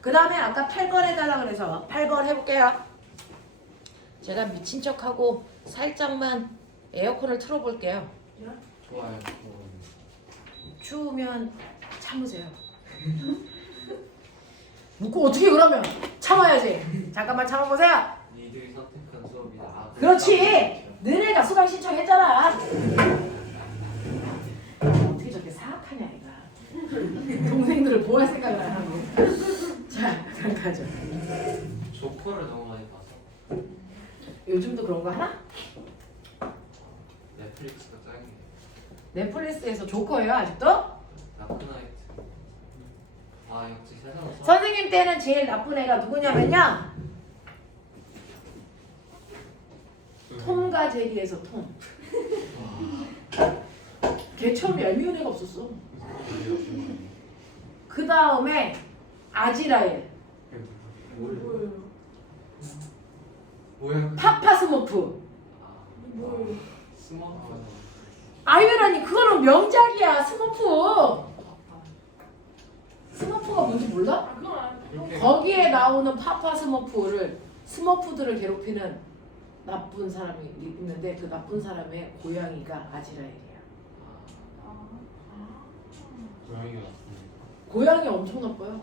그 다음에 아까 8번 해달라 그래서 8번 해볼게요. 제가 미친 척하고 살짝만 에어컨을 틀어볼게요. 좋아요. 추우면 참으세요. 묻고 어떻게 그러면 참아야지. 잠깐만 참아보세요. 니들이 선택한 수업이다. 그렇지. 너네가 수강 신청했잖아. 어떻게 저렇게 사악하냐 이거. 동생들을 보호할 생각을 안 하고. 자, 가죠. 조커를 너무 많이 봐서 요즘도 그런 거 하나? 넷플릭스가 짱이에요. 넷플릭스에서 조커예요 아직도? 다크나이트. 역시 세상은 선생님 때는 제일 나쁜 애가 누구냐면요. 톰과 제리에서 톰. 걔 처음 얄미운 애가 없었어. 그 다음에 아지라일, 뭐예요? 뭐야? 파파스모프. 뭐예요? 스마트폰. 아유라니 그거는 명작이야. 스머프. 스머프가 뭔지 몰라? 아 그건 그렇게 거기에 나오는 스머프들을 괴롭히는 나쁜 사람이 있는데 그 나쁜 사람의 고양이가 아지라일이야. 고양이가 났습니다. 고양이 엄청 나빠요.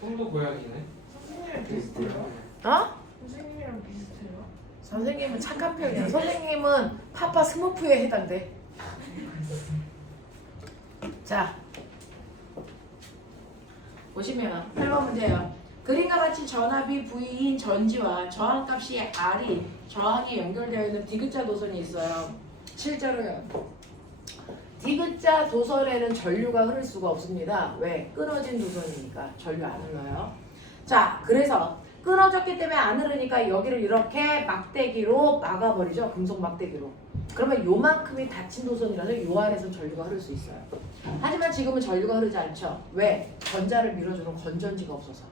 손도 고양이네. 선생님이랑 비슷해요? 어? 선생님이랑 비슷해요? 선생님은 착한 편이야. 선생님은 파파 스머프에 해당돼. 자, 보시면 8번 문제예요. 그림과 같이 전압이 V인 전지와 저항값이 R이 저항이 연결되어 있는 디귿자 도선이 있어요. 실제로요. 디귿자 도선에는 전류가 흐를 수가 없습니다. 왜? 끊어진 도선이니까 전류 안 흘러요. 자, 그래서 끊어졌기 때문에 안 흐르니까 여기를 이렇게 막대기로 막아버리죠. 금속 막대기로. 그러면 요만큼이 닫힌 도선이라서 요 안에서 전류가 흐를 수 있어요. 하지만 지금은 전류가 흐르지 않죠. 왜? 전자를 밀어주는 건전지가 없어서.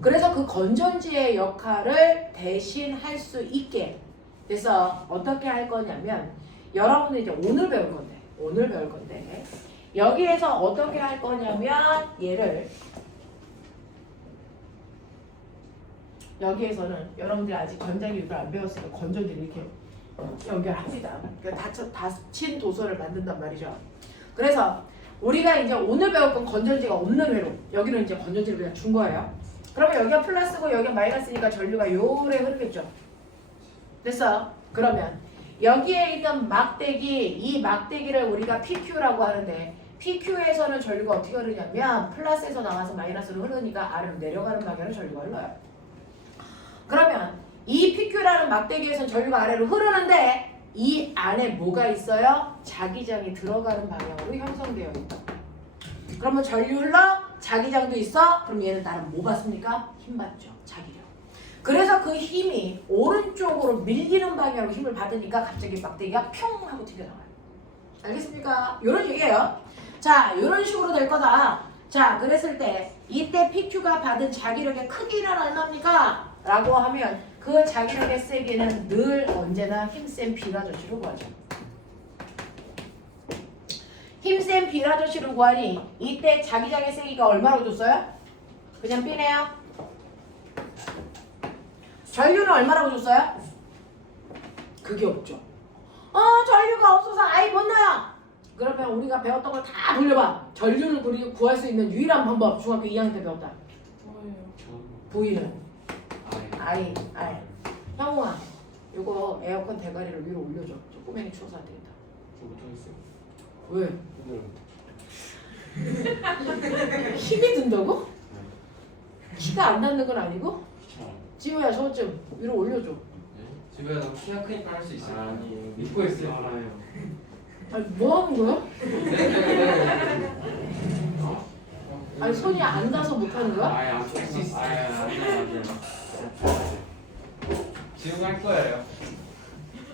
그래서 그 건전지의 역할을 대신 할 수 있게 그래서 어떻게 할 거냐면 여러분들 이제 오늘 배울 건데 여기에서 어떻게 할 거냐면 얘를 여기에서는 여러분들이 아직 전자기술을 안 배웠으니까 건전지를 이렇게 연결합니다. 그러니까 닫힌 도서를 만든단 말이죠. 그래서 우리가 이제 오늘 배울 건 건전지가 없는 회로 여기는 이제 건전지를 그냥 준 거예요. 그러면 여기가 플러스고 여기가 마이너스니까 전류가 요래 흐르겠죠. 됐어? 그러면 여기에 있는 막대기, 이 막대기를 우리가 PQ라고 하는데 PQ에서는 전류가 어떻게 흐르냐면 플러스에서 나와서 마이너스로 흐르니까 R은 내려가는 방향으로 전류가 흘러요. 그러면 이 PQ라는 막대기에서는 전류가 아래로 흐르는데 이 안에 뭐가 있어요? 자기장이 들어가는 방향으로 형성되어 있다. 그러면 전류 흘러? 자기장도 있어? 그럼 얘는 나는 뭐 받습니까? 힘 받죠. 자기력. 그래서 그 힘이 오른쪽으로 밀리는 방향으로 힘을 받으니까 갑자기 막대기가 평 하고 튀겨나와요. 알겠습니까? 이런 얘기예요. 자, 이런 식으로 될 거다. 자, 그랬을 때 이때 PQ가 받은 자기력의 크기는 얼마입니까? 라고 하면 그 자기력의 세기는 늘 언제나 힘센 비라저씨로 구하죠. 힘센 비라저씨로 구하니 이때 자기장의 세기가 얼마로 줬어요? 그냥 B네요. 전류는 얼마라고 줬어요? 그게 없죠. 전류가 없어서 아예 못 나요. 그러면 우리가 배웠던 걸 다 돌려봐. 전류를 구할 수 있는 유일한 방법 중학교 2학년 때 배웠다. 뭐예요? V는 I. 형우아, 이거 에어컨 대가리를 위로 올려줘. 저 꼬맹이 추워서 안 되겠다. 저 못하겠어요. 왜? 오늘 힘이 든다고? 키가 안 닿는 건 아니고? 지호야, 저거 좀 위로 올려줘. 네? 집에 너무 키가 크니까 할 수 있어요. 아니 믿고 있어요. 알아요. 아니, 뭐 하는 거야? 네네네. 아니, 손이 안 닿아서 못 하는 거야? 아예 안쓸수 있어. 아예 맞아요. 지금 할 거예요.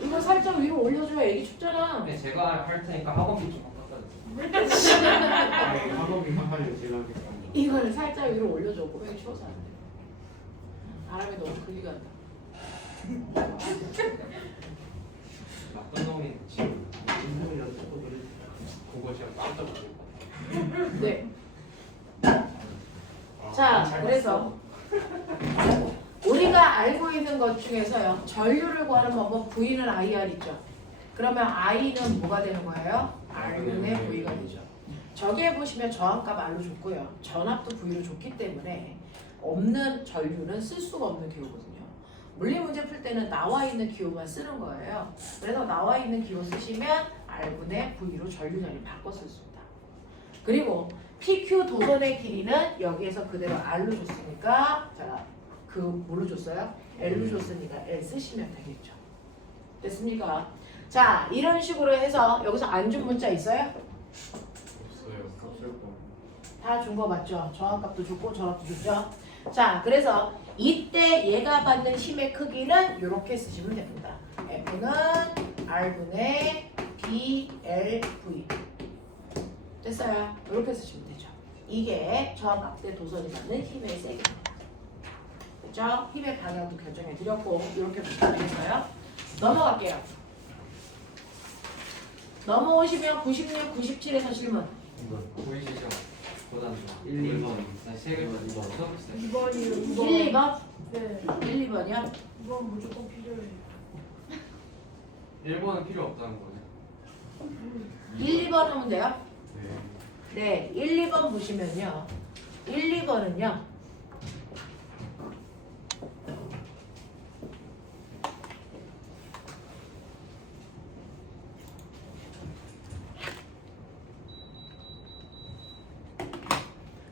이거 살짝 위로 올려줘야 애기 춥잖아. 근데 제가 할 테니까 학원비 좀 바꿔줘요. 아예 학업이 한발에 지나니까. 이걸 살짝 위로 올려줘. 꼬맹이 추워서 안 돼. 바람이 너무 크게 간다. 나쁜 놈이 지금 그거 제가 깜짝 놀랄 네. 자, 그래서 우리가 알고 있는 것 중에서요. 전류를 구하는 방법 V는 IR 있죠. 그러면 I는 뭐가 되는 거예요? R분의 V가 되죠. 저기에 보시면 저항값 R로 줬고요. 전압도 V로 줬기 때문에 없는 전류는 쓸 수가 없는 기호거든요. 물리 문제 풀 때는 나와 있는 기호만 쓰는 거예요. 그래서 나와 있는 기호 쓰시면 R분의 V로 전류량을 바꿔 썼습니다. 그리고 PQ 도선의 길이는 여기에서 그대로 R로 줬으니까 자, 그 뭘로 줬어요? L로 줬으니까 L 쓰시면 되겠죠. 됐습니까? 자, 이런 식으로 해서 여기서 안 준 문자 있어요? 없어요. 없을 거. 다 준 거 맞죠? 저항값도 줬고 전압도 줬죠? 자, 그래서 이때 얘가 받는 힘의 크기는 이렇게 쓰시면 됩니다. F는 R분의 BLV 됐어요? 이렇게 쓰시면 되죠. 이게 저 막대 도선이 받는 힘의 세기입니다. 그렇죠? 힘의 방향도 결정해 드렸고 이렇게 부탁드려서요. 넘어갈게요. 넘어오시면 96, 97에서 질문. 보이시죠? 보단 1, 2번. 세 개, 2번. 2번이요. 1, 2번? 네. 1, 2번이요? 2번 무조건 필요해요. 1번은 필요 없다는 거네. 1, 2번 하면 돼요? 네. 네, 1, 2번 보시면요. 1, 2번은요.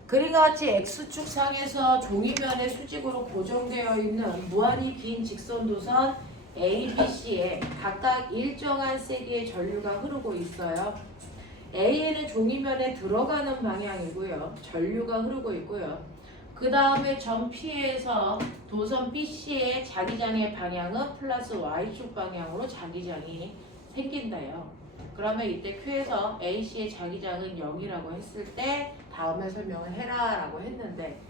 그림과 같이 X축 상에서 종이면에 수직으로 고정되어 있는 무한히 긴 직선도선 A, B, C에 각각 일정한 세기의 전류가 흐르고 있어요. A에는 종이면에 들어가는 방향이고요. 전류가 흐르고 있고요. 그 다음에 점 P에서 도선 BC의 자기장의 방향은 플러스 Y축 방향으로 자기장이 생긴다요. 그러면 이때 Q에서 AC의 자기장은 0이라고 했을 때 다음에 설명을 해라 라고 했는데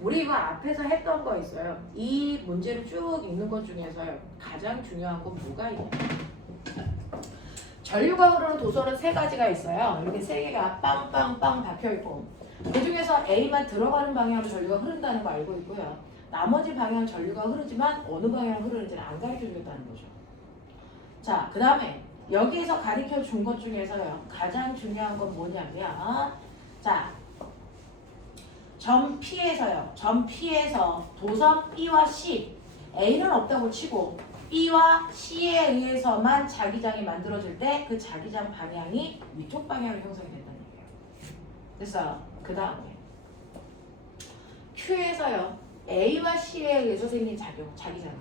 우리 이거 앞에서 했던 거 있어요. 이 문제를 쭉 읽는 것 중에서요. 가장 중요한 건 뭐가 있냐. 전류가 흐르는 도선은 세 가지가 있어요. 이렇게 세 개가 빵빵빵 박혀있고 그 중에서 A만 들어가는 방향으로 전류가 흐른다는 거 알고 있고요. 나머지 방향 전류가 흐르지만 어느 방향 흐르는지는 안 가르쳐주겠다는 거죠. 자, 그 다음에 여기에서 가르쳐 준 것 중에서요. 가장 중요한 건 뭐냐면 자, 점 P에서요. 점 P에서 도선 B와 C A는 없다고 치고 B와 C에 의해서만 자기장이 만들어질 때 그 자기장 방향이 위쪽 방향으로 형성이 된다는 얘기예요. 그래서 그 다음에 Q에서요. A와 C에 의해서 생긴 자기장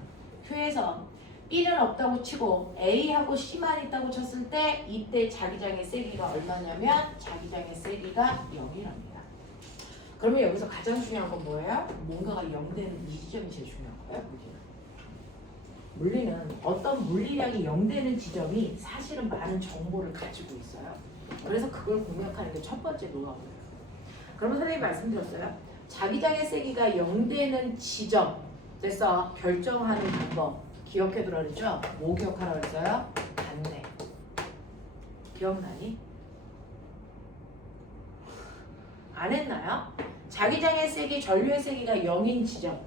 Q에서 B는 없다고 치고 A하고 C만 있다고 쳤을 때 이때 자기장의 세기가 얼마냐면 자기장의 세기가 0이랍니다. 그러면 여기서 가장 중요한 건 뭐예요? 뭔가가 0 되는 이 지점이 제일 중요한 거예요. 물리는 어떤 물리량이 0 되는 지점이 사실은 많은 정보를 가지고 있어요. 그래서 그걸 공략하는 게 첫 번째 노하우예요. 그러면 선생님이 말씀드렸어요. 자기장의 세기가 0 되는 지점 그래서 결정하는 방법 기억해 두라 그랬죠? 뭐 기억하라고 했어요? 반대. 기억나니? 안 했나요? 자기장의 세기, 전류의 세기가 0인 지점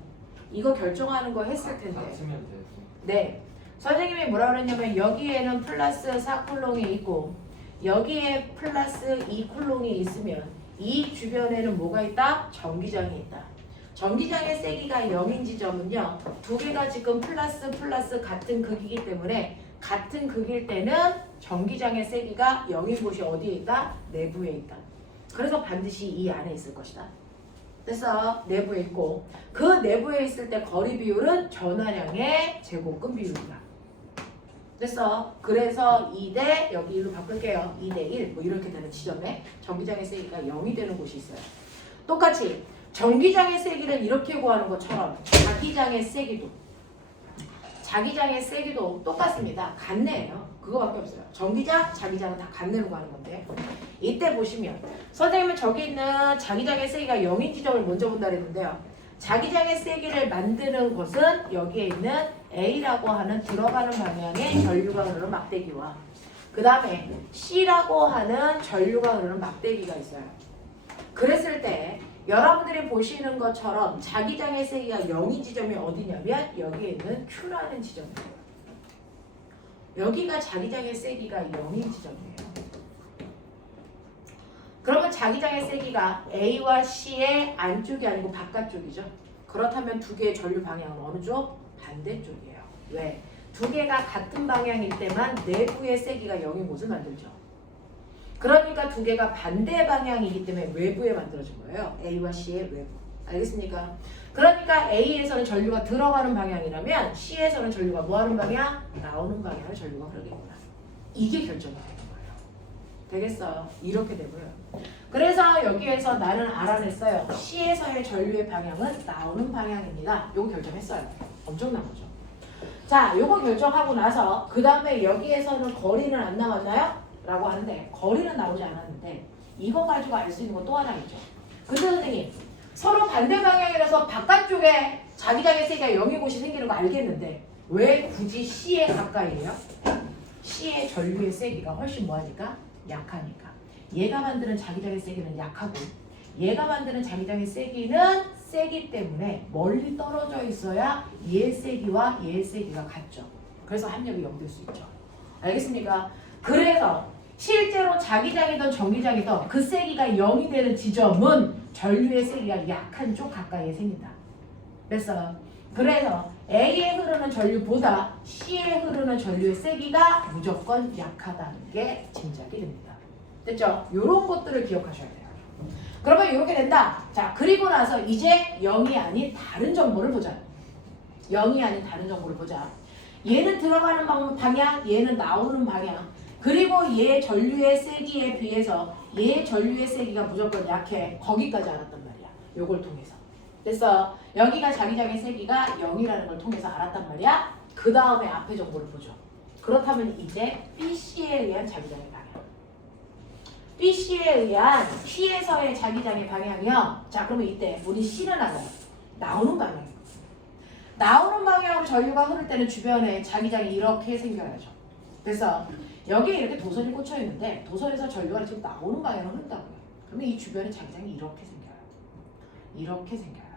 이거 결정하는 거 했을 텐데 같으면 돼. 네. 선생님이 뭐라 그랬냐면 여기에는 플러스 4쿨롱이 있고 여기에 플러스 2쿨롱이 있으면 이 주변에는 뭐가 있다? 전기장이 있다. 전기장의 세기가 0인 지점은요. 두 개가 지금 플러스 플러스 같은 극이기 때문에 같은 극일 때는 전기장의 세기가 0인 곳이 어디에 있다? 내부에 있다. 그래서 반드시 이 안에 있을 것이다. 그래서 내부에 있고 그 내부에 있을 때 거리 비율은 전하량의 제곱근 비율이다. 그래서 2대 여기 1로 바꿀게요. 2대 1 뭐 이렇게 되는 지점에 전기장의 세기가 0이 되는 곳이 있어요. 똑같이 전기장의 세기를 이렇게 구하는 것처럼 자기장의 세기도 똑같습니다. 같네요. 그거밖에 없어요. 전기장, 자기장은 다 같네로 구하는 건데 이때 보시면 선생님은 저기 있는 자기장의 세기가 0인 지점을 먼저 본다 그랬는데요. 자기장의 세기를 만드는 것은 여기에 있는 A라고 하는 들어가는 방향의 전류가 흐르는 막대기와 그 다음에 C라고 하는 전류가 흐르는 막대기가 있어요. 그랬을 때 여러분들이 보시는 것처럼 자기장의 세기가 0인 지점이 어디냐면 여기에 있는 Q라는 지점이에요. 여기가 자기장의 세기가 0인 지점이에요. 그러면 자기장의 세기가 A와 C의 안쪽이 아니고 바깥쪽이죠. 그렇다면 두 개의 전류 방향은 어느 쪽? 반대쪽이에요. 왜? 두 개가 같은 방향일 때만 내부의 세기가 0인 곳을 만들죠. 그러니까 두 개가 반대 방향이기 때문에 외부에 만들어진 거예요. A와 C의 외부. 알겠습니까? 그러니까 A에서는 전류가 들어가는 방향이라면 C에서는 전류가 뭐하는 방향? 나오는 방향으로 전류가 흐르겠구나. 이게 결정이 되는 거예요. 되겠어요? 이렇게 되고요. 그래서 여기에서 나는 알아냈어요. C에서의 전류의 방향은 나오는 방향입니다. 요거 결정했어요. 엄청난 거죠. 자, 요거 결정하고 나서 그 다음에 여기에서는 거리는 안 나왔나요? 라고 하는데 거리는 나오지 않았는데 이거 가지고 알 수 있는 건 또 하나 있죠. 근데 선생님 서로 반대 방향이라서 바깥쪽에 자기장의 세기가 0의 곳이 생기는 거 알겠는데 왜 굳이 C에 가까이에요? C의 전류의 세기가 훨씬 뭐하니까? 약하니까. 얘가 만드는 자기장의 세기는 약하고 얘가 만드는 자기장의 세기는 세기 때문에 멀리 떨어져 있어야 얘의 세기와 얘의 세기가 같죠. 그래서 합력이 0 될 수 있죠. 알겠습니까? 그래서 실제로 자기장이든 전기장이든 그 세기가 0이 되는 지점은 전류의 세기가 약한 쪽 가까이에 생긴다. 됐어요? 그래서 A에 흐르는 전류보다 C에 흐르는 전류의 세기가 무조건 약하다는 게 짐작이 됩니다. 됐죠? 이런 것들을 기억하셔야 돼요. 그러면 이렇게 된다. 자, 그리고 나서 이제 0이 아닌 다른 정보를 보자. 0이 아닌 다른 정보를 보자. 얘는 들어가는 방향, 얘는 나오는 방향. 그리고 얘 전류의 세기에 비해서 얘 전류의 세기가 무조건 약해. 거기까지 알았단 말이야. 요걸 통해서. 됐어. 여기가 자기장의 세기가 0이라는 걸 통해서 알았단 말이야. 그 다음에 앞에 정보를 보죠. 그렇다면 이제 BC에 의한 자기장의 방향. BC에 의한 P에서의 자기장의 방향이요. 자, 그러면 이때 우리 C는 알아요. 나오는 방향이에요. 나오는 방향으로 전류가 흐를 때는 주변에 자기장이 이렇게 생겨야죠. 그래서 여기에 이렇게 도선이 꽂혀 있는데 도선에서 전류가 지금 나오는 방향으로 흐른다고요. 그러면 이 주변에 자기장이 이렇게 생겨요. 이렇게 생겨요.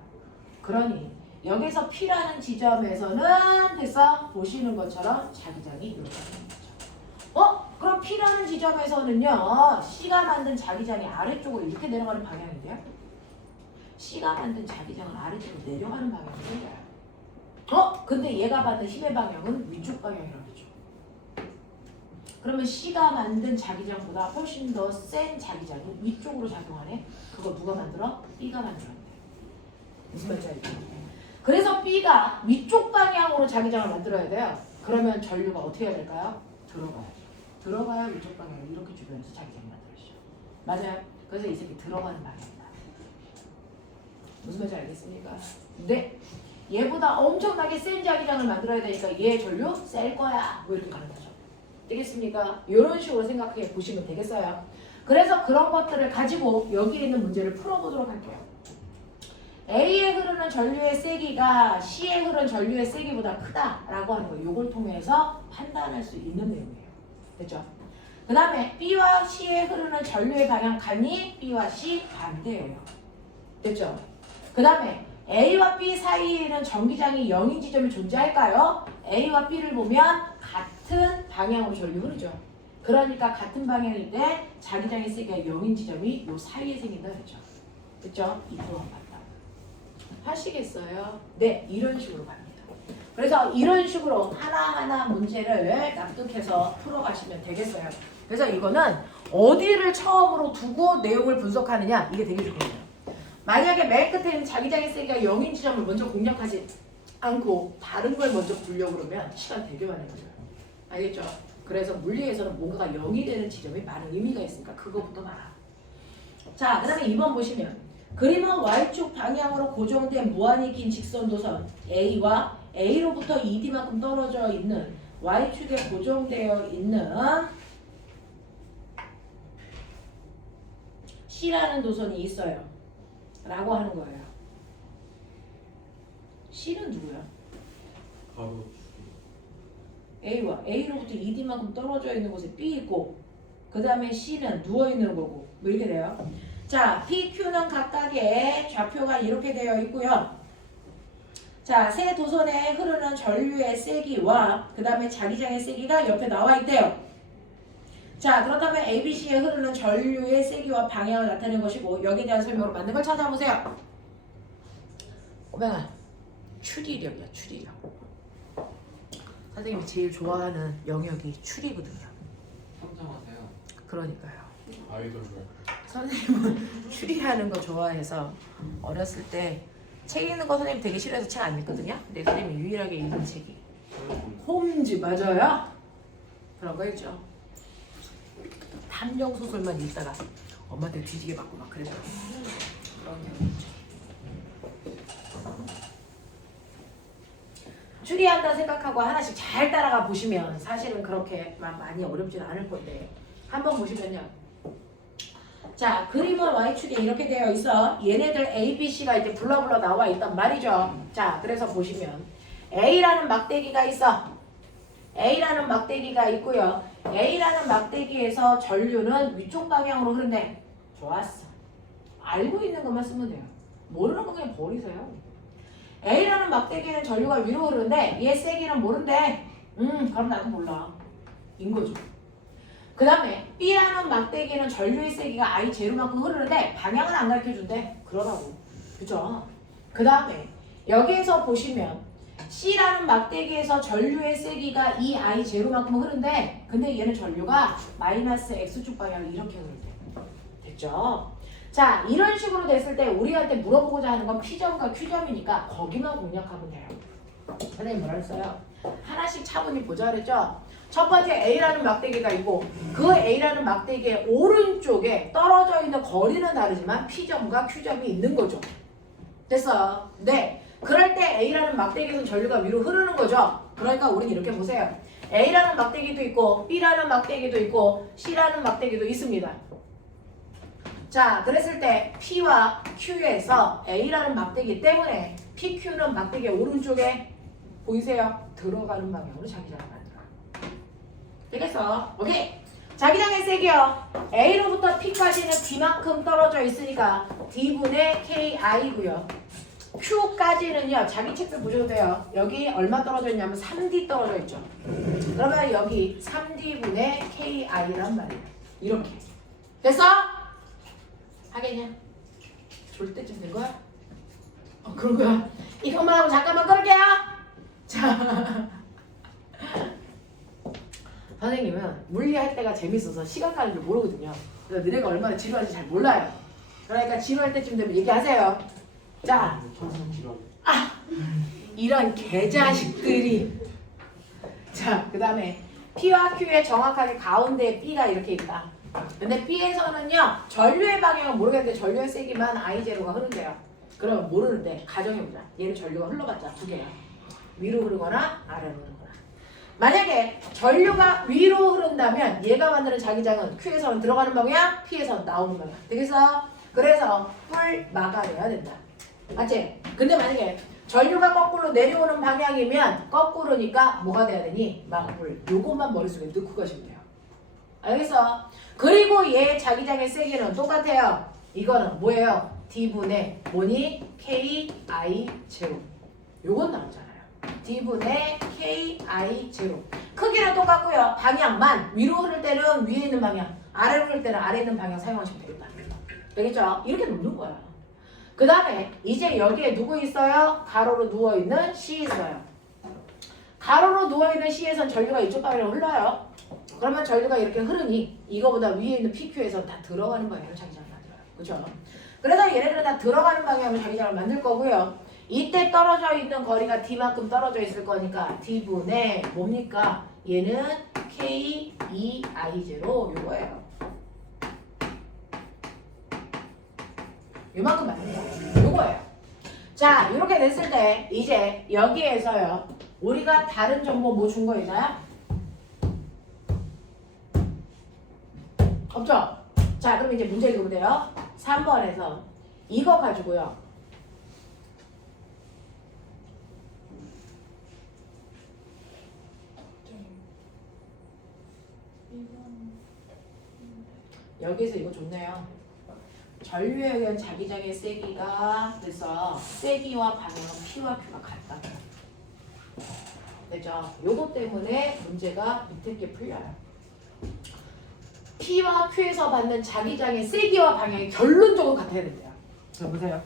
그러니 여기서 P라는 지점에서는 됐어? 보시는 것처럼 자기장이 이렇게 생겨요. 그럼 P라는 지점에서는요, C가 만든 자기장이 아래쪽으로 이렇게 내려가는 방향인데요? C가 만든 자기장은 아래쪽으로 내려가는 방향이 생겨요. 근데 얘가 받은 힘의 방향은 위쪽 방향이라고 그러죠. 그러면 C가 만든 자기장보다 훨씬 더 센 자기장이 위쪽으로 작용하네? 그거 누가 만들어? B가 만들었네. 무슨 말인지 알죠? 그래서 B가 위쪽 방향으로 자기장을 만들어야 돼요. 그러면 전류가 어떻게 해야 될까요? 들어가야 위쪽 방향으로 이렇게 주변에서 자기장이 만들어지죠. 맞아요. 그래서 이 새끼 들어가는 방향이다. 무슨 말인지 알겠습니까? 네. 얘보다 엄청나게 센 자기장을 만들어야 되니까 얘 전류 셀 거야. 뭐 이렇게 가는 거죠. 되겠습니까? 이런 식으로 생각해 보시면 되겠어요. 그래서 그런 것들을 가지고 여기에 있는 문제를 풀어보도록 할게요. A에 흐르는 전류의 세기가 C에 흐르는 전류의 세기보다 크다라고 하는 거. 이걸 통해서 판단할 수 있는 내용이에요. 됐죠? 그 다음에 B와 C에 흐르는 전류의 방향 같니? B와 C 반대예요. 됐죠? 그 다음에 A와 B 사이에는 전기장이 0인 지점이 존재할까요? A와 B를 보면 같은 방향으로 전류 흐르죠. 그러니까 같은 방향일 때 자기장의 세기가 0인 지점이 요 사이에 생긴다 그랬죠. 됐죠? 이 또한 맞다. 하시겠어요? 네, 이런 식으로 갑니다. 그래서 이런 식으로 하나하나 문제를 납득해서 풀어가시면 되겠어요. 그래서 이거는 어디를 처음으로 두고 내용을 분석하느냐 이게 되게 중요해요. 만약에 맨 끝에 있는 자기장의 세기가 0인 지점을 먼저 공략하지 않고 다른 걸 먼저 보려고 그러면 시간 되게 많이 걸려요. 알겠죠? 그래서 물리에서는 뭔가가 0이 되는 지점이 많은 의미가 있으니까 그거부터 말아. 자, 그 다음에 2번 보시면 그림은 Y축 방향으로 고정된 무한히 긴 직선도선 A와 A로부터 ED만큼 떨어져 있는 Y축에 고정되어 있는 C라는 도선이 있어요. 라고 하는 거예요. C는 누구야? 바로 A와 A로부터 ED만큼 떨어져 있는 곳에 B 있고 그 다음에 C는 누워있는 거고 뭐 이렇게 돼요. 자, PQ는 각각의 좌표가 이렇게 되어 있고요. 자, 세 도선에 흐르는 전류의 세기와 그 다음에 자기장의 세기가 옆에 나와 있대요. 자, 그렇다면 ABC에 흐르는 전류의 세기와 방향을 나타내는 것이고 여기에 대한 설명으로 맞는 걸 찾아보세요. 오명아, 추리력이야, 추리력. 선생님이 제일 좋아하는 영역이 추리거든요. 성장하세요. 그러니까요. 아이돌 선생님은 추리하는 거 좋아해서 어렸을 때 책 읽는 거 선생님 되게 싫어해서 책 안 읽거든요. 근데 선생님이 유일하게 읽는 책이 홈즈 맞아요? 그런 거 있죠. 탐정 소설만 읽다가 엄마한테 뒤지게 맞고 막 그래서 그런 게 있죠. 추리한다 생각하고 하나씩 잘 따라가 보시면 사실은 그렇게 많이 어렵지는 않을 건데 한번 보시면요. 자, 그림은 Y축에 이렇게 되어 있어. 얘네들 A, B, C가 이제 불러불러 나와 있단 말이죠. 자, 그래서 보시면 A라는 막대기가 있어. A라는 막대기가 있고요. A라는 막대기에서 전류는 위쪽 방향으로 흐른대. 좋았어. 알고 있는 것만 쓰면 돼요. 모르는 거 그냥 버리세요. A라는 막대기는 전류가 위로 흐르는데 얘 세기는 모른대. 그럼 나도 몰라. 인 거죠. 그 다음에 B라는 막대기는 전류의 세기가 I 제로만큼 흐르는데 방향은 안 가르쳐준대. 그러라고. 그죠? 그 다음에 여기에서 보시면 C라는 막대기에서 전류의 세기가 이 I 제로만큼 흐른데 근데 얘는 전류가 마이너스 X축 방향을 이렇게 흐른대. 됐죠? 자, 이런 식으로 됐을 때 우리한테 물어보고자 하는 건 P점과 Q점이니까 거기만 공략하면 돼요. 선생님 뭐라 했어요? 하나씩 차분히 보자 그랬죠? 첫 번째 A라는 막대기가 있고 그 A라는 막대기의 오른쪽에 떨어져 있는 거리는 다르지만 P점과 Q점이 있는 거죠. 됐어요? 네. 그럴 때 A라는 막대기에서 전류가 위로 흐르는 거죠. 그러니까 우린 이렇게 보세요. A라는 막대기도 있고 B라는 막대기도 있고 C라는 막대기도 있습니다. 자, 그랬을 때 P와 Q에서 A라는 막대기 때문에 PQ는 막대기 오른쪽에 보이세요? 들어가는 방향으로 자기장을 만들어요. 되겠어? 오케이. 자기장의 세기요. A로부터 P까지는 D만큼 떨어져 있으니까 D분의 KI고요. Q까지는요. 자기 책들 보셔도 돼요. 여기 얼마 떨어져 있냐면 3D 떨어져 있죠. 그러면 여기 3D분의 KI란 말이에요. 이렇게. 됐어? 하겠냐? 졸 때쯤 된 거야? 그런 거야. 이것만 하고 잠깐만 끌게요. 자, 선생님은 물리할 때가 재밌어서 시간 가는 줄 모르거든요. 그래서 너네가 얼마나 지루한지 잘 몰라요. 그러니까 지루할 때쯤 되면 얘기하세요. 자, 이런 개자식들이. 자, 그 다음에 P와 Q의 정확하게 가운데에 B가 이렇게 있다. 근데 B에서는요, 전류의 방향은 모르겠는데 전류의 세기만 I0가 흐른대요. 그러면 모르는데 가정해보자. 얘는 전류가 흘러봤자 두 개야. 위로 흐르거나 아래로 흐르거나. 만약에 전류가 위로 흐른다면 얘가 만드는 자기장은 Q에서는 들어가는 방향, P에서는 나오는 방향. 되겠어? 그래서 뿔 막아내야 된다. 맞지? 근데 만약에 전류가 거꾸로 내려오는 방향이면 거꾸로니까 뭐가 돼야 되니? 막뿔. 요것만 머릿속에 넣고 가시면 돼요. 알겠어? 그리고 얘 자기장의 세기는 똑같아요. 이거는 뭐예요? D분의 뭐니? KI0. 요건 나오잖아요. D분의 KI0. 크기는 똑같고요. 방향만 위로 흐를 때는 위에 있는 방향, 아래로 흐를 때는 아래에 있는 방향 사용하시면 되겠다. 되겠죠? 이렇게 놓는 거야. 그 다음에 이제 여기에 누구 있어요? 가로로 누워있는 C 있어요. 가로로 누워있는 C에선 전류가 이쪽 방향으로 흘러요. 그러면 전류가 이렇게 흐르니 이거보다 위에 있는 PQ에서 다 들어가는 방향으로 자기장을 만들어요. 그렇죠? 그래서 얘네들은 다 들어가는 방향으로 자기장을 만들 거고요. 이때 떨어져 있는 거리가 D만큼 떨어져 있을 거니까 D분의 뭡니까? 얘는 K2I0 요거예요. 요만큼 맞는 거예요. 요거예요. 자, 이렇게 됐을 때 이제 여기에서요. 우리가 다른 정보 뭐 준 거 있나요? 없죠? 자, 그럼 이제 문제 읽으면 돼요. 3번에서 이거 가지고요. 여기서 이거 좋네요. 전류에 의한 자기장의 세기가 그래서 세기와 방향은 P와 Q가 같다. 됐죠? 요거 때문에 문제가 밑에 게 풀려요. P와 Q에서 받는 자기장의 세기와 방향이 결론적으로 같아야 된대요. 자, 보세요.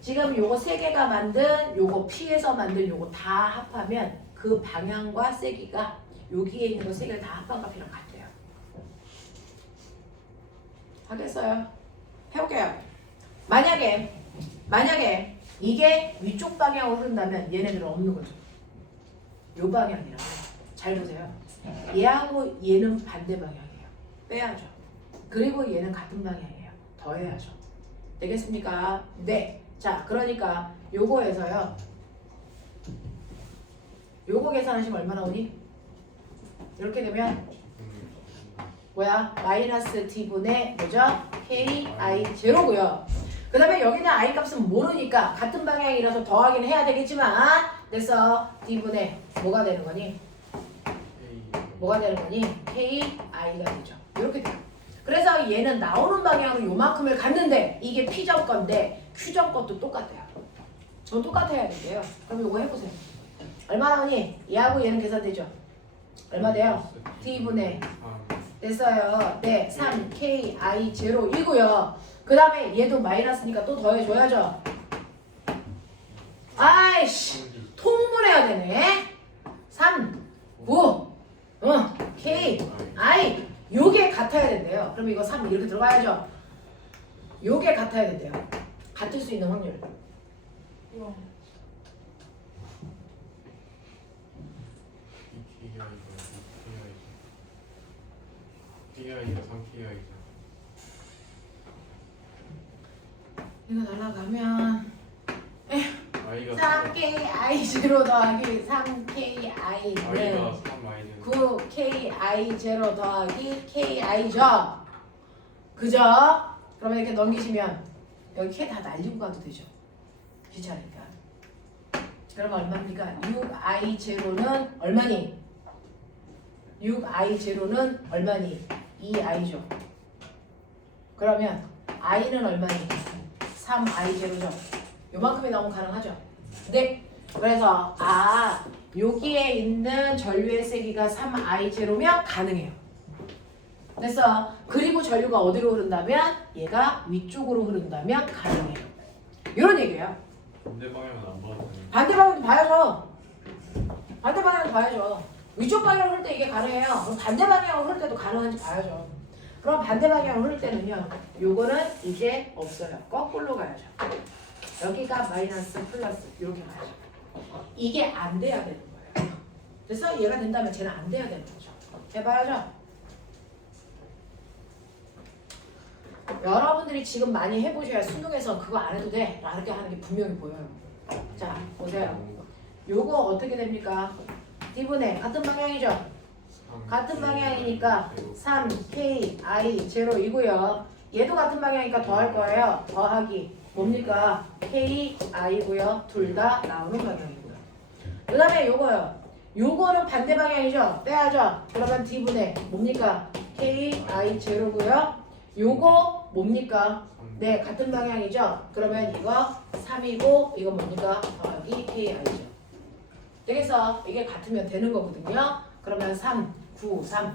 지금 요거 세 개가 만든 요거 P에서 만든 요거 다 합하면 그 방향과 세기가 여기에 있는 거 세 개를 다 합한 값이랑 같대요. 하겠어요? 해볼게요. 만약에 이게 위쪽 방향으로 흐른다면 얘네들은 없는 거죠. 요 방향이라고. 잘 보세요. 얘하고 얘는 반대 방향이에요. 빼야죠. 그리고 얘는 같은 방향이에요. 더해야죠. 되겠습니까? 네. 자, 그러니까 요거에서요. 요거 계산하시면 얼마 나오니? 이렇게 되면 뭐야? 마이너스 D분의 뭐죠? KI 제로고요. 그 다음에 여기는 I 값은 모르니까 같은 방향이라서 더하기는 해야 되겠지만 됐어. D분의 뭐가 되는 거니? 뭐가 되는 거니? KI가 되죠. 이렇게 돼요. 그래서 얘는 나오는 방향으로 요만큼을 갔는데 이게 P점 건데 Q점 것도 똑같아요. 전 똑같아야 돼요. 그럼 이거 해보세요. 얼마 나오니? 얘하고 얘는 계산되죠? 얼마 돼요? D분의 됐어요. 네, 3KI 제로이고요. 그 다음에 얘도 마이너스니까 또 더해줘야죠. 아이씨, 통분해야 되네. 3, 9, K, I. 요게 같아야 된대요. 그럼 이거 3 이렇게 들어가야죠. 요게 같아야 된대요. 같을 수 있는 확률. 와. KI가 3KI죠. 이거 날라가면 I가 3KI 제로 더하기 3KI는 I가 3I는 9KI 제로 더하기 KI죠. 그죠? 그러면 이렇게 넘기시면 여기 K 다 날리고 가도 되죠. 귀찮으니까. 그러면 얼마입니까? 6I 제로는 얼마니? 6I 제로는 얼마니? 2I죠. 그러면 I는 얼마니? 3I 제로죠. 요만큼이 나오면 가능하죠. 네. 그래서 여기에 있는 전류의 세기가 3I 제로면 가능해요. 됐어. 그리고 전류가 어디로 흐른다면 얘가 위쪽으로 흐른다면 가능해요. 이런 얘기예요. 반대 방향은 안 봐도 되는. 반대 방향도 봐야죠. 반대 방향도 봐야죠. 위쪽 방향으로 흐를 때 이게 가능해요. 그럼 반대 방향으로 흐를 때도 가능한지 봐야죠. 그럼 반대 방향으로 흐를 때는요. 요거는 이제 없어요. 거꾸로 가야죠. 여기가 마이너스 플러스 이렇게 가야죠. 이게 안 돼야 되는 거예요. 그래서 얘가 된다면 쟤는 안 돼야 되는 거죠. 해봐야죠. 여러분들이 지금 많이 해보셔야 수능에서 그거 안 해도 돼 라고 하는 게 분명히 보여요. 자 보세요. 요거 어떻게 됩니까? D분의 같은 방향이죠? 같은 방향이니까 3KI 제로이고요. 얘도 같은 방향이니까 더할 거예요. 더하기 뭡니까? KI고요. 둘 다 나오는 방향이고요. 그 다음에 요거요. 요거는 반대 방향이죠? 빼야죠? 그러면 D분의 뭡니까? KI 제로고요. 요거 뭡니까? 네, 같은 방향이죠? 그러면 이거 3이고 이거 뭡니까? 더하기 KI죠. 되겠어? 이게 같으면 되는 거거든요. 그러면 3, 9, 3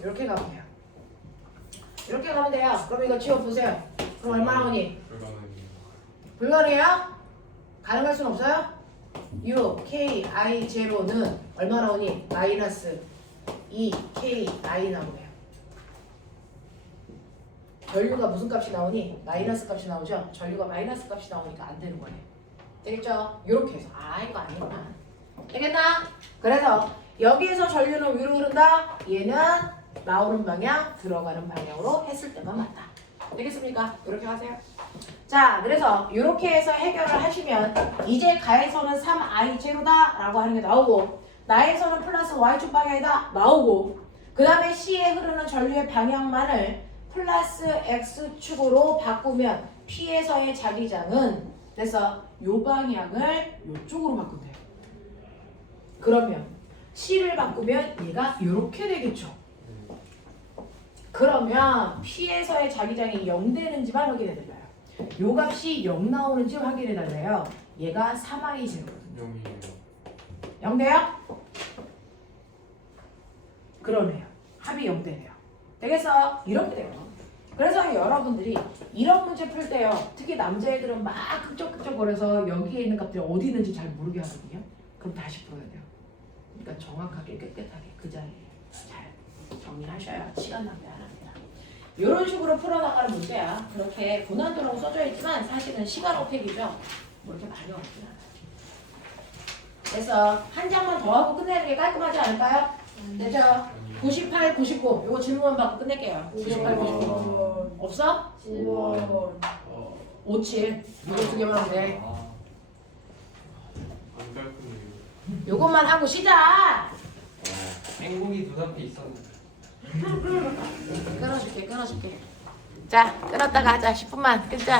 이렇게 가면 돼요. 이렇게 가면 돼요. 그럼 이거 지워보세요. 그럼 얼마 나오니? 불가능해요? 가능할 순 없어요? 6KI 제로는 얼마 나오니? 마이너스 2KI 나오네요. 전류가 무슨 값이 나오니? 마이너스 값이 나오죠? 전류가 마이너스 값이 나오니까 안 되는 거네. 되겠죠? 이렇게 해서 이거 아니구나. 되겠나? 그래서 여기에서 전류는 위로 흐른다. 얘는 나오는 방향, 들어가는 방향으로 했을 때만 맞다. 되겠습니까? 이렇게 하세요. 자, 그래서 이렇게 해서 해결을 하시면 이제 가에서는 3I 제로다 라고 하는 게 나오고 나에서는 플러스 Y축 방향이다 나오고 그 다음에 C에 흐르는 전류의 방향만을 플러스 X축으로 바꾸면 P에서의 자기장은 그래서 요 방향을 요쪽으로 바꾼대요. 그러면 C를 바꾸면 얘가 이렇게 되겠죠. 그러면 P에서의 자기장이 0 되는지만 확인해달라요. 요 값이 0 나오는지 확인해달래요. 얘가 3I 제로거든요. 0 돼요? 그러네요. 합이 0 되네요. 되겠어? 이렇게 돼요. 그래서 여러분들이 이런 문제 풀 때요. 특히 남자애들은 막 끄적끄적거려서 여기에 있는 값들이 어디 있는지 잘 모르게 하거든요. 그럼 다시 풀어야 돼요. 그러니까 정확하게 깨끗하게 그 자리에 잘 정리하셔야 시간 낭비 안 합니다. 이런 식으로 풀어나가는 문제야. 그렇게 고난도라고 써져 있지만 사실은 시간 어택이죠. 뭐 이렇게 많이 어렵진 않아요. 그래서 한 장만 더 하고 끝내는 게 깔끔하지 않을까요? 되죠? 98, 99 이거 질문 받고 끝낼게요. 98, 99 없어? 9번 57 이거 두 개만 하면 돼. 안 깔끔해요. 요것만 하고 시작! 맹공이 눈앞에 있었는데 끊어줄게. 자, 끊었다가 하자. 10분만 끊자.